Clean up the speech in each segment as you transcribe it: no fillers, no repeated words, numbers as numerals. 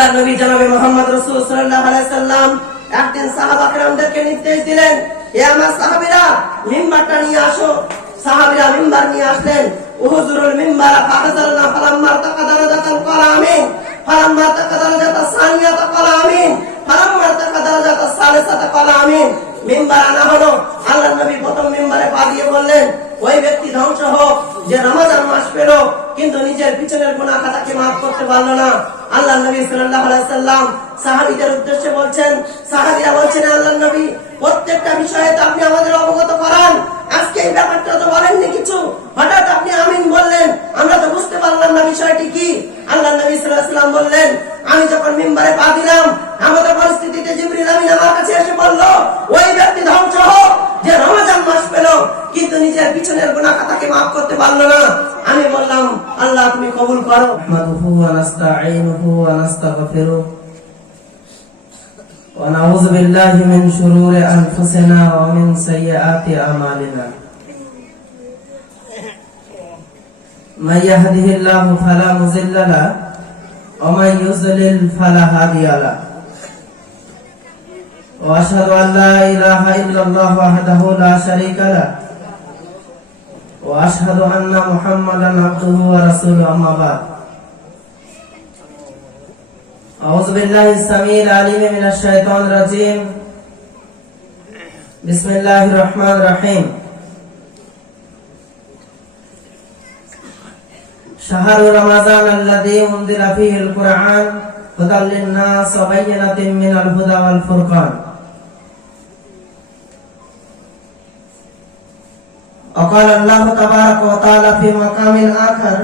আল্লাহ নবী জনাবে মুহাম্মদ রাসূল সাল্লাল্লাহু আলাইহি সাল্লাম একদিন সাহাবা কেরামদেরকে নির্দেশ দিলেন, হে আমার সাহাবীরা, মিম্বারটা নিয়ে আসো। সাহাবীরা মিম্বার নিয়ে আসলেন। উহুজুরুল মিম্বার ফাহাজালনা ফালাম্মা তাকাদারাজাতাল ক্বালা আমিন, ফালাম্মা তাকাদারাজাতাস সানিয়াতা ক্বালা আমিন, ফালাম্মা তাকাদারাজাতাস সালিসাতা ক্বালা আমিন। মিম্বার আনা হলো। আল্লাহ নবী প্রথম মিম্বারে পা দিয়ে বললেন, ওই ব্যক্তি ধ্বংস হোক যে রমজান মাস পেল কিন্তু নিজের পিছনের গুনাহ খাতাকে মাফ করতে পারলো না। আল্লাহ নবী সাল্লাল্লাহু আলাইহি সাল্লাম সাহাবীদের উদ্দেশ্যে বলছেন, সাহাবীরা বলছেন, আল্লাহ নবী প্রত্যেকটা বিষয়ে তো আপনি আমাদের অবগত করান, আজকে এই ব্যাপারটা তো বলেননি কিছু, হঠাৎ আপনি আমিন বললেন, আমরা তো বুঝতে পারলাম না বিষয়টি কি। আল্লাহ নবী সাল্লাল্লাহু আলাইহি সাল্লাম বললেন, আমি যখন মিম্বারে পা দিলাম আমাদের পরিস্থিতিতে জিবরিল আমিন আমার কাছে এসে বলল, ওই ব্যক্তি ধ্বংস হোক যে রমজান মাস পেল কিন্তু নিজের পিছনের গুনাহ খাতাকে মাফ করতে পারলো না। আমি বললাম, আল্লাহ তুমি কবুল করো। নাহমাদুহু ওয়া নাস্তাঈনুহু ওয়া নাস্তাগফিরুহু ওয়া নাউযু বিল্লাহি মিন শুরুরি আনফুসিনা ওয়া মিন সাইয়্যাতি আমালিনা। মান ইয়াহদিহিল্লাহু ফালা মুযিল্লা লাহু ওয়া মান ইউযলিল ফালা হাদিয়া লাহু। ওয়া আশহাদু আন লা ইলাহা ইল্লাল্লাহু ওয়াহদাহু লা শারীকা লাহু ওয়া আশহাদু আন্না মুহাম্মাদান আবদুহু ওয়া রাসূলুহু, আম্মা বা'দ। আউযু বিল্লাহি সামিল আলিম মিনাশ শাইতানির রাজীম। বিসমিল্লাহির রহমানির রহিম। শাহরু রমাযান আল্লাযী উনজিলা ফীহিল কুরআন হুদাল লিন-নাস ওয়া বায়্যিনাতিন মিনাল হুদা ওয়াল ফুরকান। وقال الله تبارك وتعالى في مقام آخر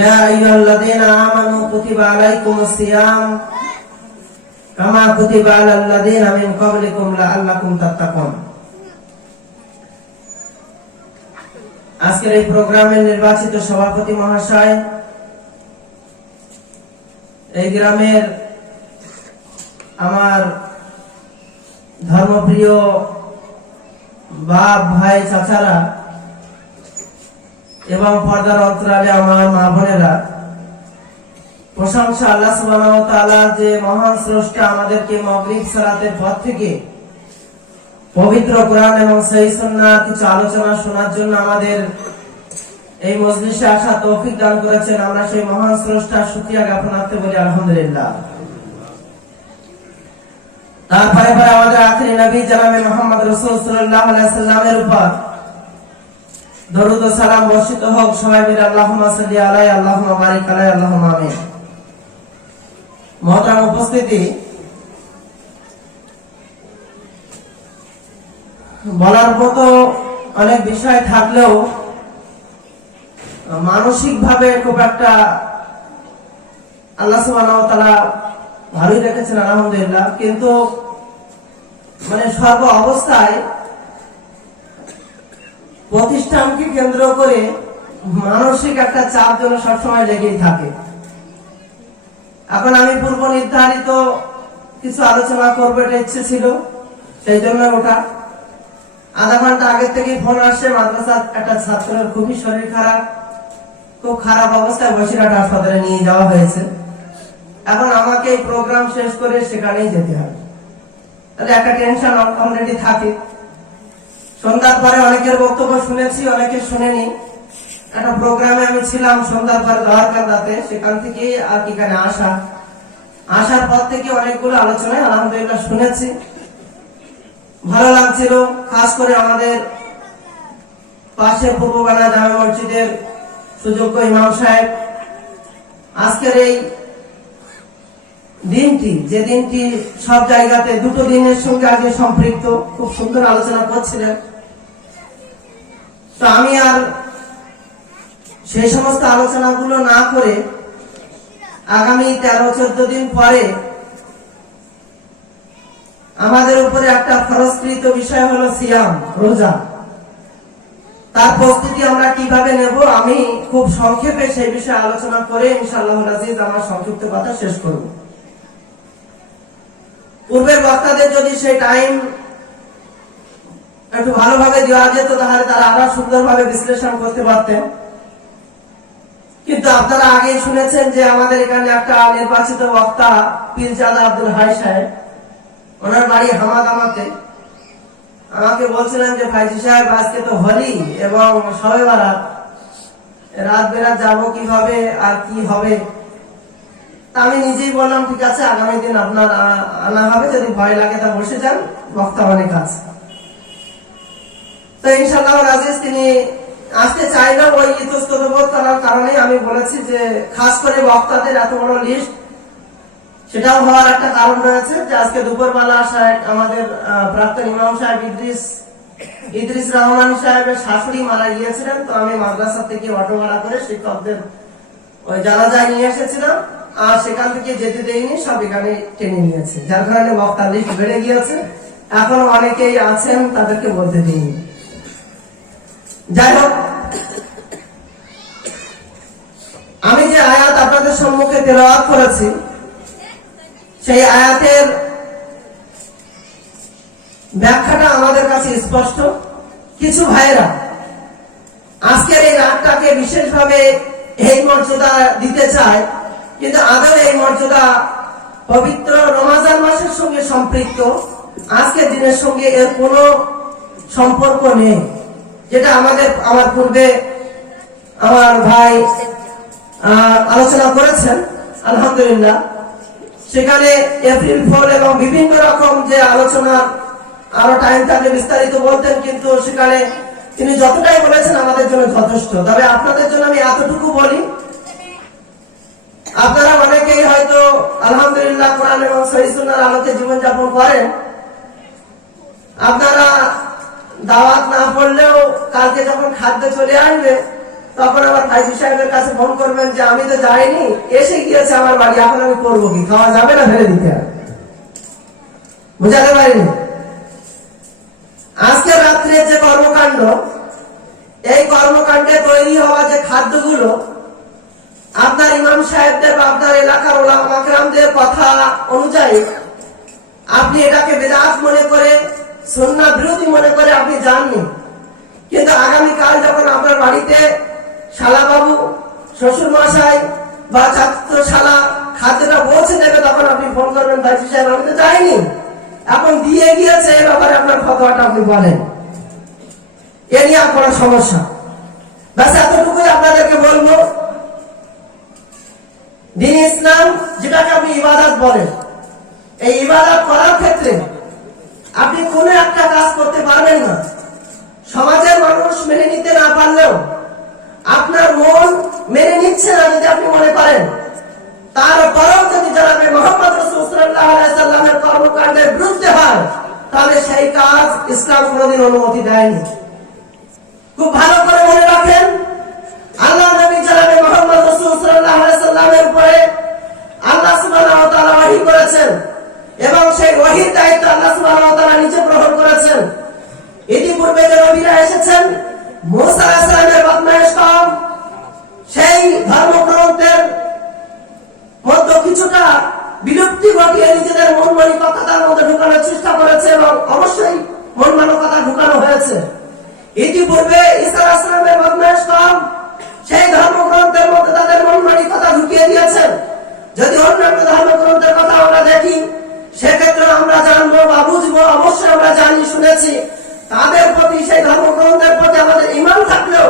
يا أيها الذين آمنوا كتب عليكم الصيام كما كتب على الذين من قبلكم لعلكم تتقون। আজকের এই প্রোগ্রামের নির্বাচিত সভাপতি মহাশয়, এই গ্রামের আমার ধর্মপ্রিয় বাপ ভাই চাচারা এবং পর্দার অন্তরালে আমার মা বোনেরা, প্রশংসা আল্লাহ সুবহানাহু ওয়া তাআলার যে মহান স্রষ্টা আমাদেরকে মাগরিব সালাতের পর থেকে পবিত্র কোরআন এবং সহিহ সুন্নাহর কিছু আলোচনা শোনার জন্য আমাদের এই মজলিসে আসা তৌফিক দান করেছেন। আমরা সেই মহান স্রষ্টার শুকরিয়া জ্ঞাপনার্থে বলি আলহামদুলিল্লাহ। তারপরে আমাদের আখিরি নবী জনাবে মুহাম্মদ রাসূল সাল্লাল্লাহু আলাইহি সাল্লামের উপর দরুদ ও সালাম বর্ষিত হোক। সবাই মিলে আল্লাহুম্মা সাল্লি আলাইহি আল্লাহুম্মা বারিক আলাইহি আল্লাহুম্মা আমিন। মহতারাম উপস্থিতি, বলার মতো অনেক বিষয় থাকলেও মানসিক ভাবে খুব একটা আল্লাহ সুবহানাহু ওয়া তাআলা ভালোই রেখেছেন আলহামদুলিল্লাহ। কিন্তু মানে সর্ব অবস্থায় প্রতিষ্ঠানকে কেন্দ্র করে মানসিক একটা চাপ যেন সবসময় লেগেই থাকে। এখন আমি পূর্ব নির্ধারিত কিছু আলোচনা করবো, এটা ইচ্ছে ছিল, সেই জন্য ওটা আধা ঘন্টা আগে থেকে ফোন আসছে, মাদ্রাসার একটা ছাত্রের খুবই শরীর খারাপ, খুব খারাপ অবস্থায় বসিরহাট হাসপাতালে নিয়ে যাওয়া হয়েছে। এখন আমাকে এই প্রোগ্রাম শেষ করে সেখানেই যেতে হবে, তাহলে একটা টেনশন অলরেডি থাকে। সন্ধ্যার পরে অনেকের বক্তব্য শুনেছি, অনেকে শুনেনি। একটা প্রোগ্রামে আমি ছিলাম সন্ধ্যার পরে দরকারদাতে, সেখান থেকে আর এখানে আসার পর থেকে অনেকগুলো আলোচনায় আলহামদুলিল্লাহ শুনেছি, ভালো লাগছিল। খাস করে আমাদের পাশে পূর্ববানা জামে মসজিদের সুযোগ্য ইমাম সাহেব আজকের এই দিনটি, যে দিনটি সব জায়গাতে দুটো দিনের সঙ্গে আগে সম্পৃক্ত, খুব সুন্দর আলোচনা করছিলেন। তো আমি আর সেই সমস্ত আলোচনাগুলো না করে আগামী 13-14 দিন পরে আমাদের উপরে একটা ফরজকৃত বিষয় হলো সিয়াম, রোজা। তার প্রস্তুতি আমরা কিভাবে নেব, আমি খুব সংক্ষেপে সেই বিষয়ে আলোচনা করে ইনশাআল্লাহুল আজিজ আমার সংক্ষিপ্ত কথা শেষ করব। পূর্বের বক্তাদের যদি সেই টাইম একটু ভালোভাবে দেওয়া যেত তাহলে তারা আরো সুন্দরভাবে বিশ্লেষণ করতে পারতেন। কিন্তু আপনারা আগেই শুনেছেন যে আমাদের এখানে একটা নির্বাচিত বক্তা পীরজাদা আব্দুল হাই সাহেব, ওনার বাড়ি হামাদামাতে, আমাকে বলছিলেন যে ভাইজি সাহেব আজকে তো হোলি এবং শবে বারাত, রাত বেরাত যাবো কিভাবে আর কি হবে। তা আমি নিজেই বললাম ঠিক আছে আগামী দিন আপনার আনা হবে, যদি ভয় লাগে তা বসে যান, বক্তা অনেক আছে। তো ইনশাআল্লাহ আজিজ তিনি আসতে চাইলেও ওই ইতস্তত বোধ করার কারণে আমি বলেছি যে খাস করে বক্তাদের এত বড় লিস্ট, সেটাও হওয়ার একটা কারণ রয়েছে যে আজকে দুপুরবেলা সাহেব আমাদের প্রাক্তন ইমাম সাহেব ইদ্রিস রহমান সাহেবের শাশুড়ি মারা গিয়েছিলেন। তো আমি মাদ্রাসা থেকে অটো ভাড়া করে শিক্ষকদের ওই জানাজায় নিয়ে এসেছিলাম, আর সেখান থেকে যেতে দেয়নি, সব এখানে টেনে নিয়েছে, যার কারণে বক্তার লিস্ট বেড়ে গিয়েছে। এখন অনেকেই আছেন তাদেরকে বলতে দিইনি। যাই হোক, আমি যে আয়াত আপনাদের সম্মুখে তেলাওয়াত করেছি সেই আয়াতের ব্যাখ্যাটা আমাদের কাছে স্পষ্ট। কিছু ভাইরা আজকের এই রাতটাকে বিশেষভাবে এই মর্যাদা দিতে চায়, কিন্তু আদৌ এই মর্যাদা পবিত্র রমজান মাসের সঙ্গে সম্পৃক্ত, আজকের দিনের সঙ্গে এর কোনো সম্পর্ক নেই। যেটা আমার পূর্বে আমার ভাই আলোচনা করেছেন, আলহামদুলিল্লাহ সেখানে এপ্রিল ফল এবং বিভিন্ন রকম যে আলোচনা আরো টাইম থাকলে বিস্তারিত বলতেন, কিন্তু সেখানে তিনি যতটাই বলেছেন আমাদের জন্য যথেষ্ট। তবে আপনাদের জন্য আমি এতটুকু বলি, আপনারা অনেকেই হয়তো আলহামদুলিল্লাহ কোরআন এবং সহিহ সুন্নাহর আলোকে জীবনযাপন করেন। আপনারা দাওয়াত না পড়লেও কালকে যখন খাদ্য চলে আসবে তখন আবার ভাইজি সাহেবের কাছে ফোন করবেন যে আমি তো যাইনি, এসে গিয়েছে আমার বাড়ি, এখন আমি করবো কি, খাওয়া যাবে না, ফেলে দিতে হবে। বুঝাতে পারিনি? আজকে রাত্রে যে কর্মকাণ্ড, এই কর্মকাণ্ডে তৈরি হওয়া যে খাদ্যগুলো আপনার ইমাম সাহেবদের বা আপনার এলাকার ওলামা আকরামদের কথা অনুযায়ী আপনি এটাকে বেদাত মনে করে, সুন্নাহ বিরোধী মনে করে আপনি জাননি, কিন্তু আগামীকাল যখন আপনার বাড়িতে শালাবাবু, শ্বশুর মশাই বা ছাত্র শালা খাদ্যটা পৌঁছে দেবে, তখন আপনি ফোন করবেন ভাইজি সাহেব আমি তো যাইনি, এখন দিয়ে গিয়েছে, এ ব্যাপারে আপনার ফতোয়াটা আপনি বলেন। এ নিয়ে আর কোনো সমস্যা। ব্যাস এতটুকুই আপনাদেরকে বলবো, দ্বীন ইসলাম যেটাকে আপনি ইবাদত বলেন, এই ইবাদত করার ক্ষেত্রে আপনি কোনো একটা কাজ করতে পারবেন না, সমাজের মানুষ মেনে নিতে না পারলেও আপনার মন মেনে নিচ্ছে না যদি আপনি মনে করেন, তারপরেও যদি জনাবে মুহাম্মদ রাসূল সাল্লাল্লাহু আলাইহি সাল্লামের কর্মকাণ্ডের বিরুদ্ধে হয়, তাহলে সেই কাজ ইসলাম কোনোদিন অনুমতি দেয়নি। খুব ভালো করে মনে রাখেন, আল্লাহ নবী জনাবে মুহাম্মদ রাসূল সাল্লাল্লাহু আলাইহি সাল্লামের উপরে আল্লাহ সুবহানাহু ওয়া তাআলা ওহী করেছেন এবং সেই ওহীর দায়িত্ব আল্লাহ সুবহানাহু ওয়া তাআলা নিজে গ্রহণ করেছেন। ইতিপূর্বে যে নবীরা এসেছেন, মুসা আলাইহিস সালামের বদমাইশ কওম সেই ধর্মগ্রন্থের মধ্যে কিছুটা বিলুপ্তি ঘটিয়ে নিজেদের মন মানসিকতার মধ্যে ঢুকানোর চেষ্টা করেছে এবং অবশ্যই মন মানসিকতা ঢুকানো হয়েছে। ইতিপূর্বে ঈসা আলাইহিস সালামের বদমাইশ কওম সেই ধর্মগ্রন্থের মধ্যে তাদের মন মানসিকতা ঢুকিয়ে দিয়েছেন। যদি অন্যান্য ধর্মগ্রন্থের কথা আমরা দেখি, সেক্ষেত্রে আমরা জানবো বা বুঝবো, অবশ্যই আমরা জানি শুনেছি, তাদের প্রতি সেই ধর্মগ্রন্থের প্রতি আমাদের ঈমান থাকলেও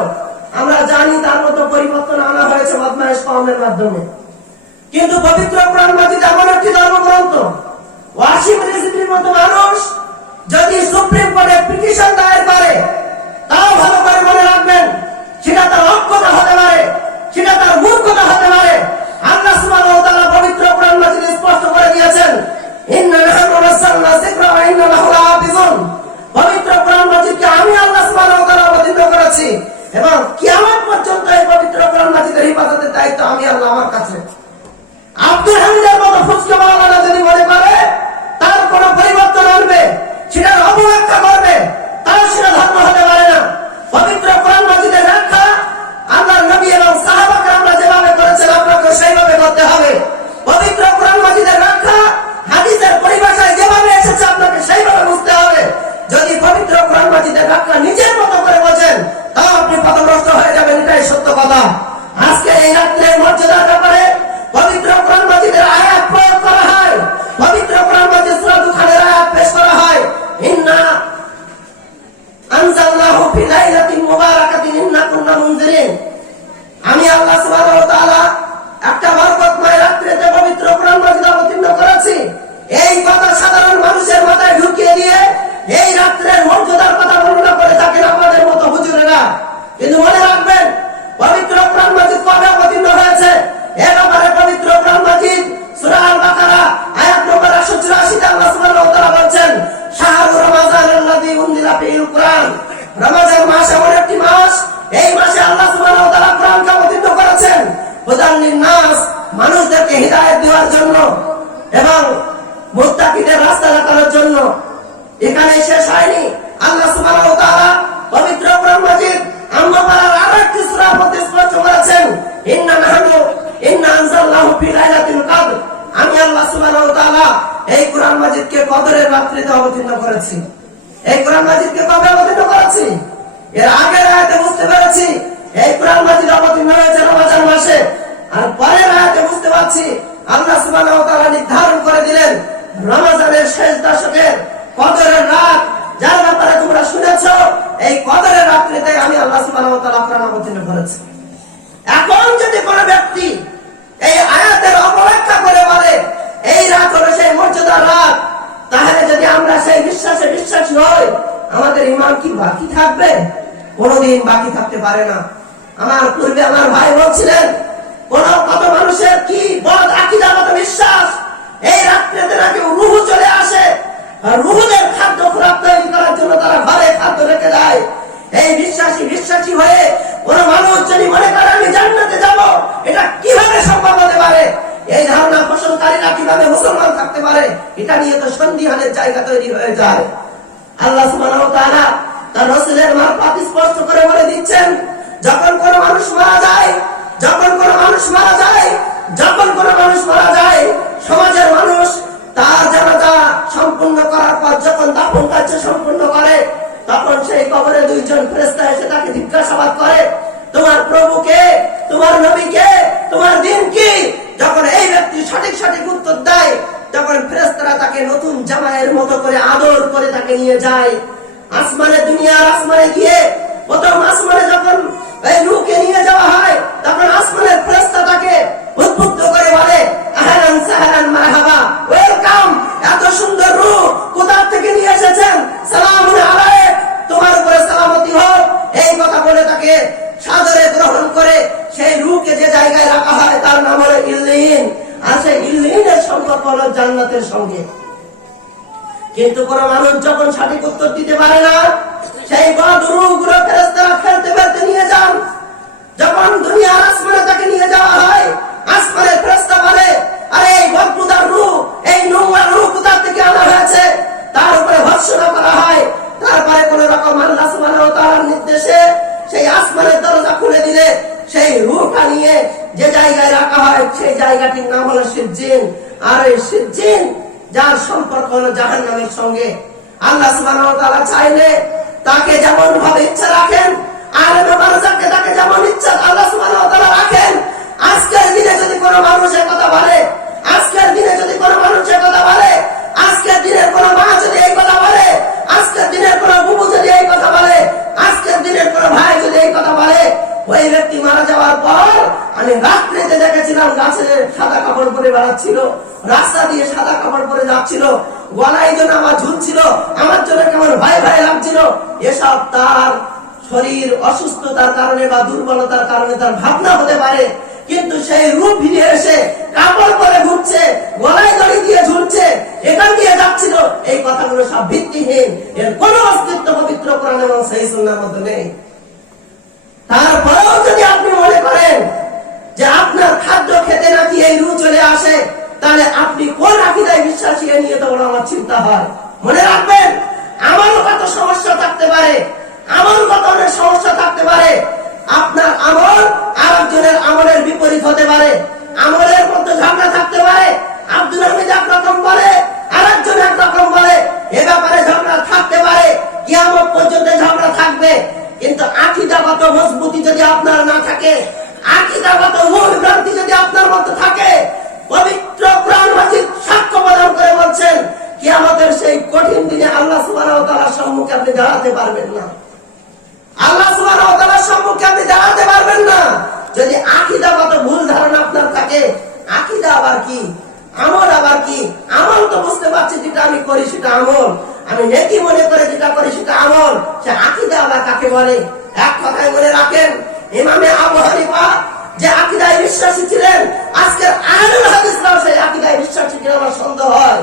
আমরা জানি তার মধ্যে পরিবর্তন আনা হয়েছে বদমাইশ কওমের মাধ্যমে। কিন্তু পবিত্র কোরআন মাজিদ এমন একটি ধর্মগ্রন্থ, ওয়াসিম রিজভির মতো মানুষ যদি সুপ্রিম কোর্টে পিটিশন দায়ের করে, তাও ভালো করে মনে রাখবেন সেটা তার অজ্ঞতা হতে পারে, সেটা তার মূর্খতা হতে পারে। আল্লাহ সুবহানাহু ওয়া তাআলা পবিত্র কোরআন মাজিদে স্পষ্ট করে দিয়েছেন, ইন্না নাহনু নাযালনা যিকরা ওয়া ইন্না লাহু লাহাফিজুন। পবিত্র কোরআন মাজিদকে আমি আল্লাহ সুবহানাহু ওয়া তাআলা অবতীর্ণ করেছি এবং কিয়ামত পর্যন্ত এই পবিত্র কোরআন মাজিদের হিফাজতের দায়িত্ব আমি আল্লাহ আমার কাছে। আব্দুল হামিদের মতো ফুচকা মাওলানা যদি মনে করে তার কোন পরিবর্তন আনবে, সেটার অবব্যাখ্যা করবে, তার সেটা ধর্ম হতে পারে না। পবিত্র কোরআন মাজিদের ব্যাখ্যা আল্লাহর নবী এবং সাহাবাকে আমরা যেভাবে করেছেন আপনাকে সেইভাবে করতে হবে। পবিত্র কোরআন মাজিদের ব্যাখ্যা হাদিসের পরিভাষায় যেভাবে এসেছে আপনাকে সেইভাবে বুঝতে হবে। যদি পবিত্র কোরআন মাজিদের ব্যাখ্যা নিজের মতো করে বোঝেন, তাও আপনি পথভ্রষ্ট হয়ে যাবেন, এটাই সত্য কথা। আজকে এই রাত হুদান লিন-নাস, মানুষদেরকে হিদায়াত দেওয়ার জন্য এবং মুত্তাকিদের রাস্তা দেখানোর জন্য। এখানে শেষ হয়নি। আল্লাহ সুবহানাহু ওয়া তাআলা পবিত্র কোরআন মাজিদ আম্মাপাড়ার আরেকটি সূরার মধ্যে স্পষ্ট করেছেন, ইন্না আনজালনাহু ফি লাইলাতুল কদর। আমি আল্লাহ সুবহানাহু ওয়া তাআলা এই কোরআন মাজিদকে কদরের রাত্রিতে অবতীর্ণ করেছি। এই কোরআন মাজিদকে কবে অবতীর্ণ করেছি? এর আগের আয়াতে বুঝতে পেরেছি এই কোরআন মাজিদ অবতীর্ণ হয়েছে রমজান মাসে। আর পরের আয়াতে বুঝতে পারছি আল্লাহ সুবহানাহু ওয়া তাআলা নির্ধারণ করে দিলেন রমজানের শেষ দশকের কদরের রাত, যার ব্যাপারে তোমরা শুনেছো। এই কদরের রাত্রিতে আমি আল্লাহ সুবহানাহু ওয়া তাআলা কোরআন অবতীর্ণ করেছি। এখন যদি কোনো ব্যক্তি এই আয়াতের অবব্যাখ্যা করে বলে এই রাত হলো সেই মর্যাদার রাত, তাহলে যদি আমরা সেই বিশ্বাসে বিশ্বাসী হই, আমাদের ঈমান কি বাকি থাকবে? কোনদিন বাকি থাকতে পারে না। আমার পূর্বে আমার ভাই বলছিলেন কত মানুষের কি বদ আকীদাগত বিশ্বাস, এই রাত্রিতে নাকি রূহ চলে আসে আর রূহদের খাদ্য খোরাক তৈরি করার জন্য তারা ঘরে খাদ্য রেখে দেয়। এই বিশ্বাসী হয়ে কোন মানুষ যদি মনে করে আমি জান্নাতে যাব, এটা কিভাবে সম্ভব হতে পারে? এই ধারণা পোষণকারীরা কিভাবে মুসলমান থাকতে পারে? এটা নিয়ে তো সন্দিহানের জায়গা তৈরি হয়ে যায়। আল্লাহ সুবহানাহু ওয়া তাআলা তার রাসূলের মারফত স্পষ্ট করে বলে দিচ্ছেন, যখন কোন মানুষ মারা যায়, সমাজের মানুষ তার জানাজা সম্পূর্ণ করার পর যখন দাফন কার্য সম্পূর্ণ করে, তখন সেই কবরে দুইজন ফেরেশতা এসে তাকে জিজ্ঞাসাবাদ করে, তোমার প্রভু কে, তোমার নবী কে, তোমার দ্বীন কি? যখন এই ব্যক্তি সঠিক উত্তর দেয়, তখন ফেরেশতারা তাকে নতুন জামাইয়ের মতো করে আদর করে তাকে নিয়ে যায় আসমানে। দুনিয়ার আসমানে গিয়ে প্রথম আসমানে যখন এই রূহকে নিয়ে যাওয়া হয়, তখন আসমানের ফেরেশতা তাকে উদ্বুদ্ধ করে বলে, আহলান সাহলান মারহাবা, ওয়েলকাম, এত সুন্দর রূহ কোথা থেকে নিয়ে এসেছেন? সালামুন আলাইক, তোমার উপরে সালামতি হোক। এই কথা বলে তাকে সাদরে গ্রহণ করে সেই রূহকে যে জায়গায় রাখা হয় তার নাম হলো ইল্লিন। আর সেই ইল্লিনের সম্পর্ক হলো জান্নাতের সঙ্গে। কিন্তু কোন মানুষ যখন সঠিক উত্তর দিতে পারে না, সেই বদ রূহগুলো ফেরেশতারা ফেলতে নিয়ে যান। যখন দুনিয়ার আসমানে তাকে নিয়ে যাওয়া হয়, আসমানের ফেরেশতা বলে, আরে এই বদবুদার রূহ, এই নোংরা রূহ কোথা থেকে আনা হয়েছে? তার উপরে ভর্ৎসনা করা হয়। তারপরে কোন রকম আল্লাহ সুবহানাহু ওয়া তাআলার নির্দেশে সেই আসমানের দরজা খুলে দিলে সেই রূহটা নিয়ে যে জায়গায় রাখা হয়, সেই জায়গাটির নাম হলো সিজ্জিন। আর এই সিজ্জিন যার সম্পর্ক হলো জাহান্নামের সঙ্গে। আল্লাহ সুবহানাহু ওয়া তাআলা চাইলে তাকে যেমন ভাবে ইচ্ছা রাখেন, আলেমে বারজাখকে তাকে যেমন ইচ্ছা আল্লাহ সুবহানাহু ওয়া তাআলা রাখেন। আজকের দিনে যদি কোনো মানুষের কথা বলে, আজকের দিনে যদি কোনো মানুষের কথা বলে, আজকের দিনের কোনো মা যদি এই কথা বলে, আজকের দিনের কোনো বুবু যদি এই কথা বলে, আজকের দিনের কোনো ভাই যদি এই কথা বলে, ওই ব্যক্তি মারা যাওয়ার পর আমি রাত্রিতে দেখেছিলাম গাছে সাদা কাপড় পরে বেড়াচ্ছিল, রাস্তা দিয়ে সাদা কাপড় পরে যাচ্ছিল, গলায় যেন আমার ঝুলছিল, আমার জন্য কেমন ভয় লাগছিল। এসব তার শরীর অসুস্থতার কারণে বা দুর্বলতার কারণে তার ভাবনা হতে পারে, কিন্তু সেই রূপ ফিরে এসে কাপড় পরে ঘুরছে, গলায় দড়ি দিয়ে ঝুলছে, এখান দিয়ে যাচ্ছিল, এই কথাগুলো সব ভিত্তিহীন। এর কোন অস্তিত্ব পবিত্র কোরআন এবং সহিহ সুন্নাহর মধ্যে নেই। তারপরেও যদি আপনি মনে করেন যে আপনার খাদ্য খেতে নাকি এই রূহ চলে আসে, তাহলে আপনি কোন আকীদায় বিশ্বাসী নিয়ে তো আমার চিন্তা হয়। মনে রাখবেন, আমারও কত সমস্যা থাকতে পারে, অনেক সমস্যা থাকতে পারে। আপনার আমল আর একজনের আমলের বিপরীত হতে পারে, আমলের মধ্যে ঝগড়া থাকতে পারে। আব্দুল হামিদ একরকম বলে, আর একজন একরকম বলে, এ ব্যাপারে ঝগড়া থাকতে পারে, কিয়ামত পর্যন্ত ঝগড়া থাকবে। কিন্তু আকীদাগত মজবুতি যদি আপনার না থাকে, আকীদাগত মূল ভ্রান্তি যদি আপনার মধ্যে থাকে, পবিত্র কোরআন মাজিদ সাক্ষ্য প্রদান করে বলছেন, কিয়ামতের সেই কঠিন দিনে আল্লাহ সুবহানাহু ওয়া তাআলার সম্মুখে আপনি দাঁড়াতে পারবেন না। আল্লাহ সুবহানাহু ওয়া তাআলার সম্মুখে আপনি দাঁড়াতে পারবেন না যদি আকীদাগত ভুল ধারণা আপনার থাকে। আকীদা আবার কি, আমল আবার কি? আমল তো বুঝতে পারছি, যেটা আমি করি সেটা আমল, আমি নেকি মনে করে যেটা করি সেটা আমল। সে আকীদা আবার কাকে বলে? এক কথায় মনে রাখেন, ইমামে আবু হানিফা যে আকীদায় বিশ্বাসী ছিলেন, আজকের আহলুল হাদিসরাও সেই আকীদায় বিশ্বাসী কিনা আমার সন্দেহ হয়।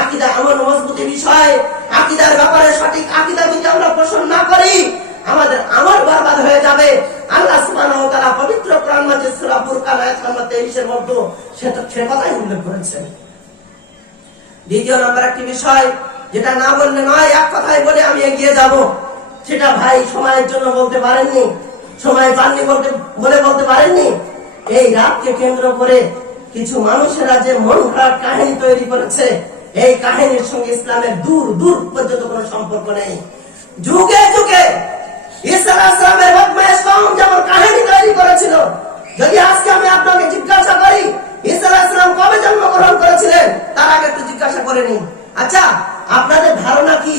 আকীদা এমন মজবুত বিষয়, আকীদার ব্যাপারে সঠিক আকীদা যদি আমরা পোষণ না করি, আমাদের আমল বরবাদ হয়ে যাবে। আল্লাহ সুবহানাহু ওয়া তাআলা পবিত্র কোরআন মাজিদ সূরা ফুরকান আয়াত নম্বর 23-এর মধ্যে সে কথাই উল্লেখ করেছেন। দ্বিতীয় নম্বর একটি বিষয় যেটা না বললে নয়, এক কথায় বলে আমি এগিয়ে যাব, সেটা ভাই সময়ের জন্য বলতে পারেননি, সময় পাননি বলতে পারেননি। এই রাতকে কেন্দ্র করে কিছু মানুষেরা যে মন খারাপ কাহিনী তৈরি করেছে, এই কাহিনীর সঙ্গে ইসলামের দূর দূর পর্যন্ত কোনো সম্পর্ক নেই। যুগে যুগে ইসলামের বদমাইশ কওম যেমন কাহিনী তৈরি করেছিল, যদি আজকে আমি আপনাকে জিজ্ঞাসা করি ইসলাম কবে জন্মগ্রহণ করেছিলেন, তার আগে একটু জিজ্ঞাসা করে নিন। আচ্ছা, আপনাদের ধারণা কি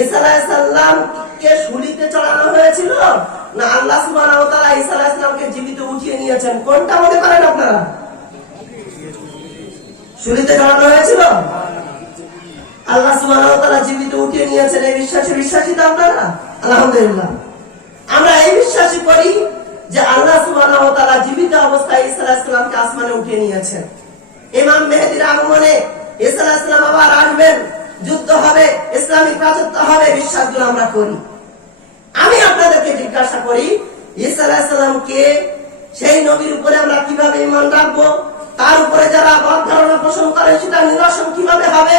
ঈসাকে শুলিতে চড়ানো হয়েছিল, না আল্লাহ সুবহানাহু ওয়া তাআলা ঈসা আলাইহিস সালামকে জীবিত উঠিয়ে নিয়েছেন? কোনটা মনে করেন আপনারা? শুলিতে চড়ানো হয়েছিল, আল্লাহ সুবহানাহু ওয়া তাআলা জীবিত উঠিয়ে নিয়েছেন। এই বিশ্বাসী তো আপনারা? আলহামদুলিল্লাহ, আমরা এই বিশ্বাসী করি যে আল্লাহ সুবহানাহু ওয়া তাআলা জীবিত অবস্থায় ঈসা আলাইহিস সালামকে আসমানে উঠিয়ে নিয়েছেন। ইমাম মেহেদীর আগমনে ঈসা আলাইহিস সালাম আবার আসবেন, যুদ্ধ হবে, ইসলামিক রাজত্ব হবে, বিশ্বাসগুলো আমরা করি। আমি আপনাদেরকে জিজ্ঞাসা করি, ঈসা আলাইহিস সালামকে সেই নবীর উপরে আমরা কিভাবে ঈমান রাখবো, তার উপরে যারা বদ ধারণা পোষণ করে সেটা নিরসন কিভাবে হবে?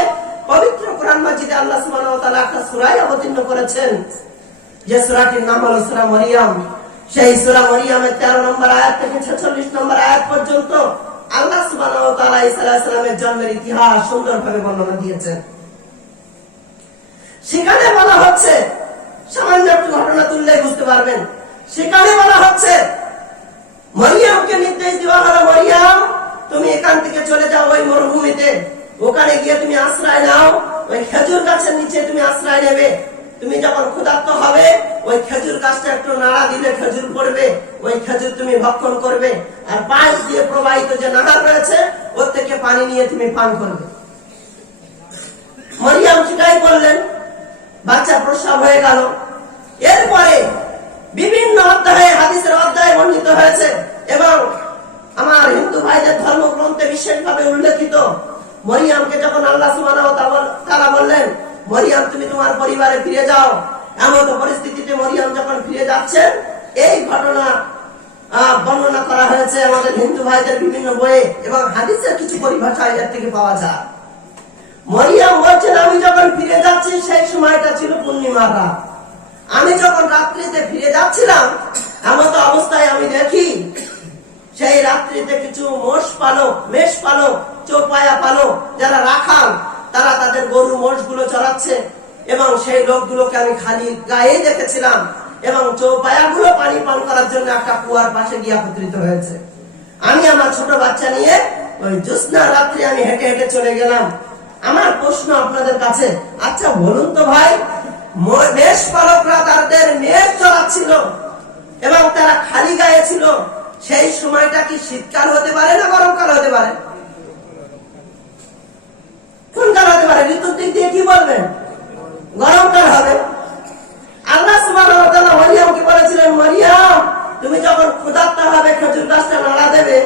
পবিত্র কোরআন মাজিদে আল্লাহ সুবহানাহু ওয়া তাআলা একটা সূরা অবতীর্ণ করেছেন, যে সূরাটির নাম হলো সূরা মরিয়ম। সেই সূরা মরিয়মের 13 নম্বর আয়াত থেকে 46 নম্বর আয়াত পর্যন্ত আল্লাহ সুবহানাহু ওয়া তাআলা ঈসা আলাইহিস সালামের জন্মের ইতিহাস সুন্দরভাবে বর্ণনা দিয়েছেন। সেখানে বলা হচ্ছে, সামান্য একটু ঘটনা তুললে বুঝতে পারবেন, সেখানে বলা হচ্ছে মরিয়মকে নির্দেশ দেওয়া হলো, মরিয়ম তুমি এখান থেকে চলে যাও ওই মরুভূমিতে, ওখানে গিয়ে তুমি আশ্রয় নাও, ওই খেজুর গাছের নিচে তুমি আশ্রয় নেবে। তুমি যখন ক্ষুধার্ত হবে, ওই খেজুর গাছটা একটু নাড়া দিলে খেজুর পড়বে, ওই খেজুর তুমি ভক্ষণ করবে, আর পাশ দিয়ে প্রবাহিত যে নাহার রয়েছে ওর থেকে পানি নিয়ে তুমি পান করবে। মরিয়ম সেটাই বললেন, বাচ্চা প্রসব হয়ে গেল। এরপরে বিভিন্ন অধ্যায়ে, হাদিসের অধ্যায়ে বর্ণিত হয়েছে এবং আমার হিন্দু ভাইদের ধর্মগ্রন্থে বিশেষভাবে উল্লেখিত, মরিয়মকে যখন আল্লাহ সুবহানাহু ওয়া তাআলা বললেন, মরিয়ম তুমি তোমার পরিবারে ফিরে যাও, এমন পরিস্থিতিতে মরিয়ম যখন ফিরে যাচ্ছেন, এই ঘটনা বর্ণনা করা হয়েছে আমাদের হিন্দু ভাইদের বিভিন্ন বইয়ে এবং হাদিসের কিছু পরিভাষা এর থেকে পাওয়া যায়। মরিয়ম বলছেন, আমি যখন ফিরে যাচ্ছি সেই সময়টা ছিল পূর্ণিমার রাত। আমি যখন রাত্রিতে ফিরে যাচ্ছিলাম, এমন অবস্থায় আমি দেখি সেই রাত্রিতে কিছু মেষ পালক, চৌপায়া পালক যারা রাখাল, তারা তাদের গরু মোষগুলো চড়াচ্ছে এবং সেই লোকগুলোকে আমি খালি গায়ে দেখেছিলাম এবং চৌপায়াগুলো পানি পান করার জন্য একটা কুয়ার পাশে গিয়ে একত্রিত হয়েছে। আমি আমার ছোট বাচ্চা নিয়ে ওই জ্যোৎস্না রাত্রি আমি হেঁটে হেঁটে চলে গেলাম। আমার প্রশ্ন আপনাদের কাছে, আচ্ছা বলুন তো ভাই, মেষ পালকরা তাদের মেষ চড়াচ্ছিল এবং তারা খালি গায়ে ছিল, সেই সময়টা কি শীতকাল হতে পারে না গরমকাল হতে পারে? কোনকাল হতে পারে? ঋতুর দিক দিয়ে কি বলবেন? গরমকাল হবে। আল্লাহ সুবহানাহু ওয়া তাআলা মরিয়মকে বলেছিলেন, মরিয়ম তুমি যখন ক্ষুধার্ত হবে খেজুর গাছটা নাড়া দেবে,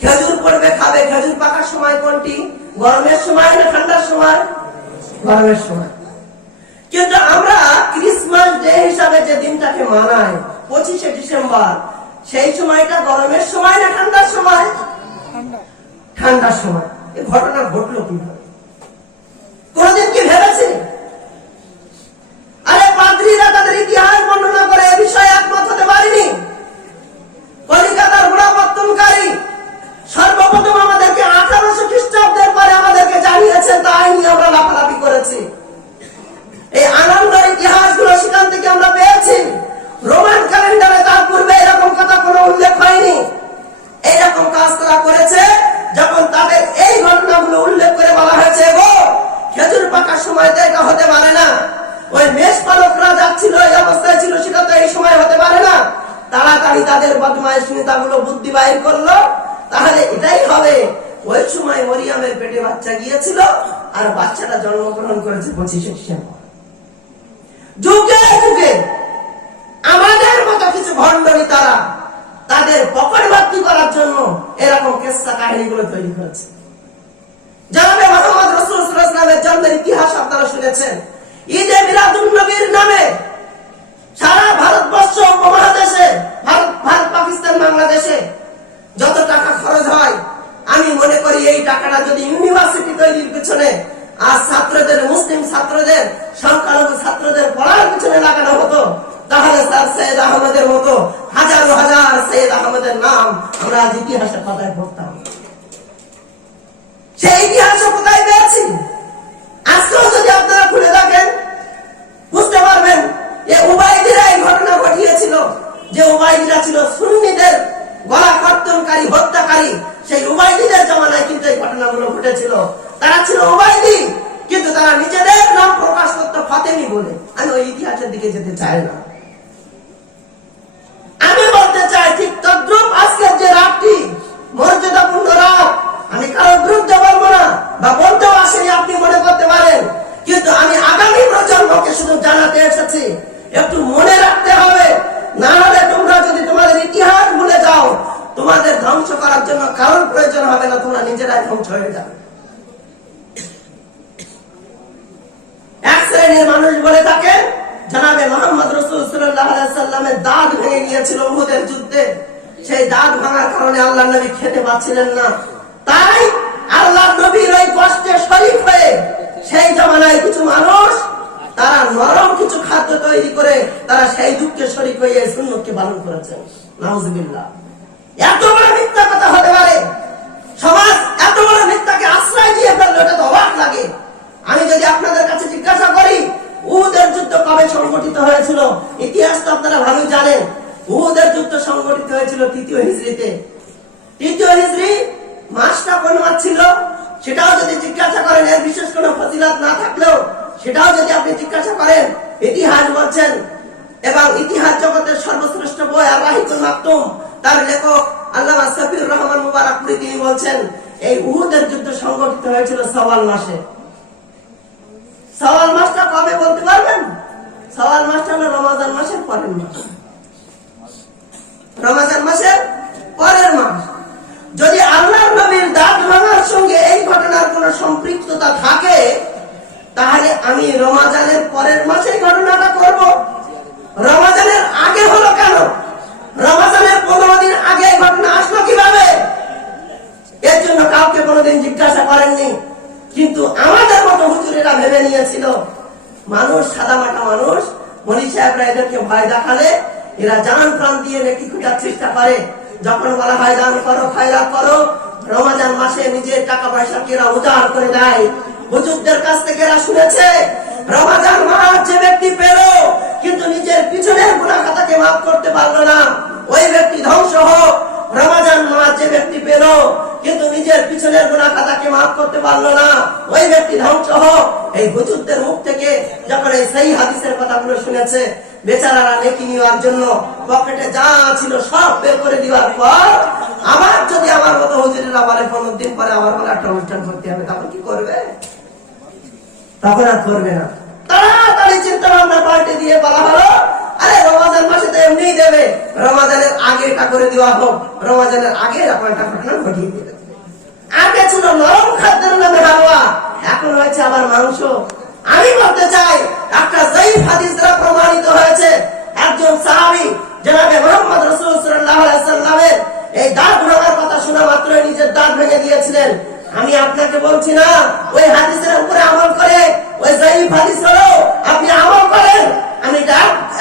খেজুর পড়বে, খাবে। খেজুর পাকার সময় কোনটি? গরমের সময় না ঠান্ডার সময়? গরমের সময়। কিন্তু আমরা ক্রিসমাস ডে হিসাবে যে দিনটাকে মানাই 25শে ডিসেম্বর, সেই সময়টা গরমের সময় না ঠান্ডার সময়? ঠান্ডার সময়। এই ঘটনা ঘটলো কিভাবে? কোনদিন কি ভেবেছি? আরে পাদ্রীরা তাদের ইতিহাস বর্ণনা করে এ বিষয়ে একমত হতে পারেনি। কলিকাতার গোড়াপত্তনকারী সর্বপ্রথম আমাদেরকে 1800 খ্রিস্টাব্দের পরে আমাদেরকে জানিয়েছেন, তাই নিয়ে আমরা লাফালাফি করেছি। এই আনন্দের ইতিহাসগুলো সেখান থেকে আমরা পেয়েছি। রোমান ক্যালেন্ডারে তার পূর্বে এরকম কথা কোনো উল্লেখ হয়নি। এইরকম কাজ তারা করেছে যখন তাদের এই ঘটনাগুলো উল্লেখ করে বলা হয়েছে, গো খেজুর পাকার সময় তো এটা হতে পারে না, ওই মেষ পালকরা যাচ্ছিল এই অবস্থায় ছিল, সেটা তো এই সময় হতে পারে না। তাড়াতাড়ি তাদের বদমাইশ নেতাগুলো বুদ্ধি বাইর করলো, তাহলে এটাই হবে। ওই সময় মরিয়মের পেটে বাচ্চা গিয়েছিল আর বাচ্চাটা জন্মগ্রহণ করেছে 25শে ডিসেম্বর। যুগে যুগে আমাদের মতো কিছু ভণ্ডনী তারা তাদের পকেট ভর্তি করার জন্য এরকম কেসা কাহিনীগুলো তৈরি করেছে। জানাবে মুহাম্মদ রাসূলুল্লাহ সাল্লাল্লাহু আলাইহি ওয়াসাল্লামের জন্মের ইতিহাস আপনারা শুনেছেন। ঈদে মিলাদুন নবীর নামে সারা ভারতবর্ষ উপমহাদেশে, ভারত, পাকিস্তান, বাংলাদেশে যত টাকা খরচ হয়, আমি মনে করি এই টাকাটা যদি ইউনিভার্সিটি তৈরির পিছনে আর ছাত্রদের, মুসলিম ছাত্রদের, সংখ্যালঘু ছাত্রদের পড়ার পিছনে লাগানো হতো, তাহলে স্যার সৈয়দ আহমদের মতো হাজার হাজার সৈয়দ আহমদের নাম আমরা আজ ইতিহাসের পাতায় পড়তাম। সেই ইতিহাসও কোথায় পেয়েছি? আজকেও যদি আপনারা খুলে দেখেন বুঝতে পারবেন যে উবাইদিরা এই ঘটনা ঘটিয়েছিল। যে উবাইদিরা ছিল সুন্নিদের গলা কর্তনকারী, হত্যাকারী, সেই উবাইদিদের জামানায় কিন্তু এই ঘটনাগুলো ঘটেছিল। তারা ছিল উবাইদি, কিন্তু তারা নিজেদের নাম প্রকাশ করত ফাতেমি বলে। আমি ওই ইতিহাসের দিকে যেতে চাই না। আমি বলতে চাই ঠিক তদ্রুপ আজকের যে রাতটি মর্যাদাপূর্ণ রাত, আমি কারোর বিরুদ্ধে বলবো না বা বলতেও আসেনি, আপনি মনে করতে পারেন, কিন্তু আমি আগামী প্রজন্মকে শুধু জানাতে এসেছি একটু মনে রাখতে হবে। না হলে তোমরা যদি তোমাদের ইতিহাস ভুলে যাও, তোমাদের ধ্বংস করার জন্য কারোর প্রয়োজন হবে না, তোমরা নিজেরাই ধ্বংস হয়ে যাবে। এক শ্রেণীর মানুষ বলে থাকে জনাবে মুহাম্মদ রাসূল সাল্লাল্লাহু আলাইহি সাল্লামের দাঁত ভেঙে গিয়েছিল উহুদের যুদ্ধে। সেই দাঁত ভাঙার কারণে আল্লাহর নবী খেতে পাচ্ছিলেন না, তাই আল্লাহর নবীর ওই কষ্টে শরীক হয়ে সেই জামানায় কিছু মানুষ তারা নরম কিছু খাদ্য তৈরি করে তারা সেই দুঃখে শরীক হয়ে সুন্নতকে পালন করেছেন। নাউজুবিল্লাহ। এত বড় মিথ্যা কথা হতে পারে? সমাজ এত বড় মিথ্যাকে আশ্রয় দিয়ে ফেললো, এটা তো অবাক লাগে। আমি যদি আপনাদের কাছে জিজ্ঞাসা করি উহুদের যুদ্ধ কবে সংগঠিত হয়েছিল, ইতিহাস তো আপনারা ভালো জানেন। উহুদের যুদ্ধ সংগঠিত হয়েছিল 3য় হিজরিতে। 3য় হিজরি মাসটা কোন মাস ছিল সেটাও যদি জিজ্ঞাসা করেন, এর বিশেষ কোনো ফজিলত না থাকলেও সেটাও যদি আপনি জিজ্ঞাসা করেন, ইতিহাস বলছেন। এবং ইতিহাস জগতের সর্বশ্রেষ্ঠ বই আর-রাহিকুল মাকতুম, তার লেখক আল্লামা সফিউর রহমান মুবারকপুরি তিনি বলছেন এই উহুদের যুদ্ধ সংগঠিত হয়েছিল শাওয়াল মাসে। শাওয়াল মাসটা কবে বলতে পারবেন? শাওয়াল মাসটা হলো রমজান মাসের পরের মাস। রমজান মাসের পরের মাস। যদি আল্লাহর নবীর দাঁত ভাঙার সঙ্গে এই ঘটনার কোন সম্পৃক্ততা থাকে, তাহলে আমি রমজানের পরের মাসে ঘটনাটা করব। রমজানের আগে হলো কেন? রমজানের 15 দিন আগে ঘটনা আসলো কিভাবে? এর জন্য কাউকে কোনোদিন জিজ্ঞাসা করেননি। কিন্তু আমাদের মতো হুজুরেরা ভেবে নিয়েছিল মানুষ সাদামাটা মানুষ, মনি সাহেবরা এদেরকে ভয় দেখালে এরা জান প্রাণ দিয়ে নেকি খোঁজার চেষ্টা করে। যখন বলা হয় দান করো, খায়রাত করো, রমজান মাসে নিজের টাকা পয়সাকে এরা উজাড় করে দেয়। হুজুরদের কাছ থেকে এরা শুনেছে রমজান মাস যে ব্যক্তি পেল কিন্তু নিজের পিছনের গুনাহ খাতাকে মাফ করতে পারলো না, ওই ব্যক্তি ধ্বংস হোক। রমজান মাস যে ব্যক্তি পেল কিন্তু নিজের পিছনের গুনাহ খাতাকে মাফ করতে পারলো না, ওই ব্যক্তি ধ্বংস হোক। এই হুজুরদের মুখ থেকে যখন এই সহি হাদিসের কথাগুলো শুনেছে, বেচারারা নেকি নেওয়ার জন্য পকেটে যা ছিল সব বের করে দেওয়ার পর আবার যদি আমার মতো হুজুরেরা বলে 15 দিন পরে আবার বলে একটা অনুষ্ঠান করতে হবে, তখন কি করবে? তখন আর করবে না। তাড়াতাড়ি চিন্তা ভাবনা পাল্টে দিয়ে বলা হলো আরে রমজান মাসে তো এমনি দেবে, রমজানের আগে এটা করে দেওয়া হোক, রমজানের আগে এরকম একটা ঘটনা ঘটিয়ে দেবে। আগে ছিল নরম খাদ্যের নামে হালুয়া, এখন হয়েছে আবার মাংস। আমি বলতে চাই একটা যায়িফ হাদিস দ্বারা প্রমাণিত হয়েছে একজন সাহাবী জনাবে মুহাম্মদ রাসূল সাল্লাল্লাহু আলাইহি সাল্লামের এই দাঁত ভাঙার কথা শোনা মাত্রই নিজের দাঁত ভেঙে দিয়েছিলেন। আমি আপনাকে বলছি না ওই হাদিসের উপরে আমল করে, ওই যায়িফ হাদিস হলো আপনি আমল করেন, আমি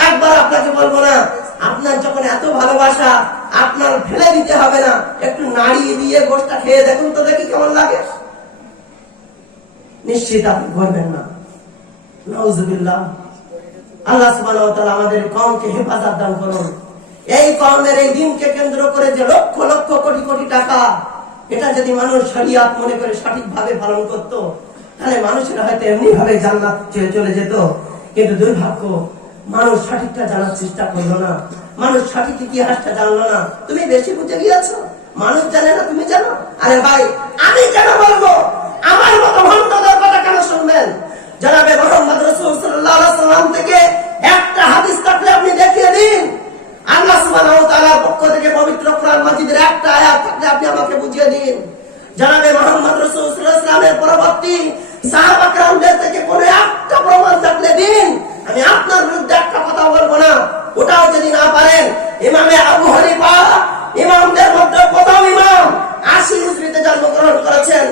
একবার আপনাকে বলবো না। আপনার যখন এত ভালোবাসা, আপনার ফেলে দিতে হবে না, একটু নাড়িয়ে দিয়ে গোশটা খেয়ে দেখুন তো, দেখি কেমন লাগে। নিশ্চিত আপনি করবেন না। নাউজুবিল্লাহ। আল্লাহ সুবহানাহু ওয়া তাআলা আমাদের কওমকে হেফাজত দান করুন। এই কওমের এই দিনকে কেন্দ্র করে যে লক্ষ লক্ষ কোটি কোটি টাকা, এটা যদি মানুষ শরিয়াত মনে করে সঠিকভাবে পালন করত, তাহলে মানুষের হয়তো এমনি ভাবে জান্নাত চলে যেত। কিন্তু দুর্ভাগ্য, মানুষ সঠিকটা জানার চেষ্টা করলো না, মানুষ সঠিক ইতিহাসটা জানলো না। তুমি বেশি বুঝে গিয়েছো, মানুষ জানে না, তুমি জানো। আরে ভাই, আমি কেন বলবো? আমার মতো ভণ্ডদের কথা কেন শুনবেন? জনাবে মুহাম্মদ রাসূল সাল্লাল্লাহু আলাইহি সাল্লাম থেকে একটা হাদিস থাকলে আপনি দেখিয়ে দিন। আল্লাহ সুবহানাহু ওয়া তাআলার পক্ষ থেকে পবিত্র কোরআন মাজিদের একটা আয়াত থাকলে আপনি আমাকে বুঝিয়ে দিন। জনাবে মুহাম্মদ রাসূল সাল্লাল্লাহু আলাইহি সাল্লামের পরবর্তী সাহাবা کرامদের থেকে কোনো একটা প্রমাণ থাকলে দিন। আমি আপনার বিরুদ্ধে একটা কথা বলবো না। ওটাও যদি না পারেন, ইমামে আবু হানিফা ইমামদের মধ্যে প্রথম ইমাম 80 হিজরিতে জন্মগ্রহণ করেছেন,